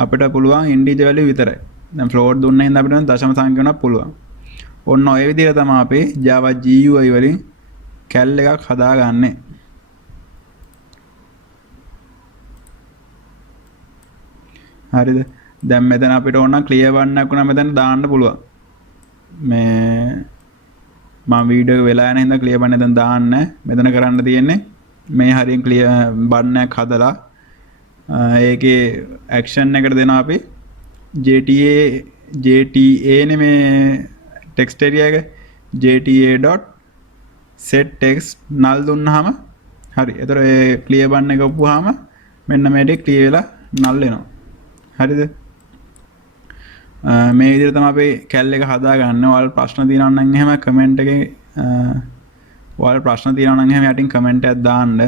අපිට පුළුවන් integer value විතරයි. දැන් float දුන්න හින්දා අපිට දශම සංඛ්‍යාවක් පුළුවන්. ඔන්න ඔය විදිහට තමයි අපි Java GUI වලින් කැල් එකක් හදාගන්නේ. හරිද? දැන් මෙතන අපිට ඕන නම් clear වන්නක් වුණා මෙතන දාන්න පුළුවන්. මේ මම වීඩියෝ එක වෙලා යන හින්දා clear බන්න දැන් දාන්න මෙතන කරන්න තියෙන්නේ මේ හරියෙන් clear බන්න එකක් හදලා ඒකේ action එකට දෙනවා අපි JTA නේ මේ text area එක jta.set text null දුන්නාම හරි. ඒතර ඒ clear බන්න එක ඔප්පුවාම මෙන්න මේ ටික clear වෙලා null වෙනවා. හරිද? මේ විදිහට තමයි අපි කැල් එක හදාගන්න. ඔයාලා ප්‍රශ්න තියෙනවා නම් එහෙම කමෙන්ට් එකේ ඔයාලා ප්‍රශ්න තියෙනවා නම් එහෙම යටින් කමෙන්ට් එකක් දාන්න.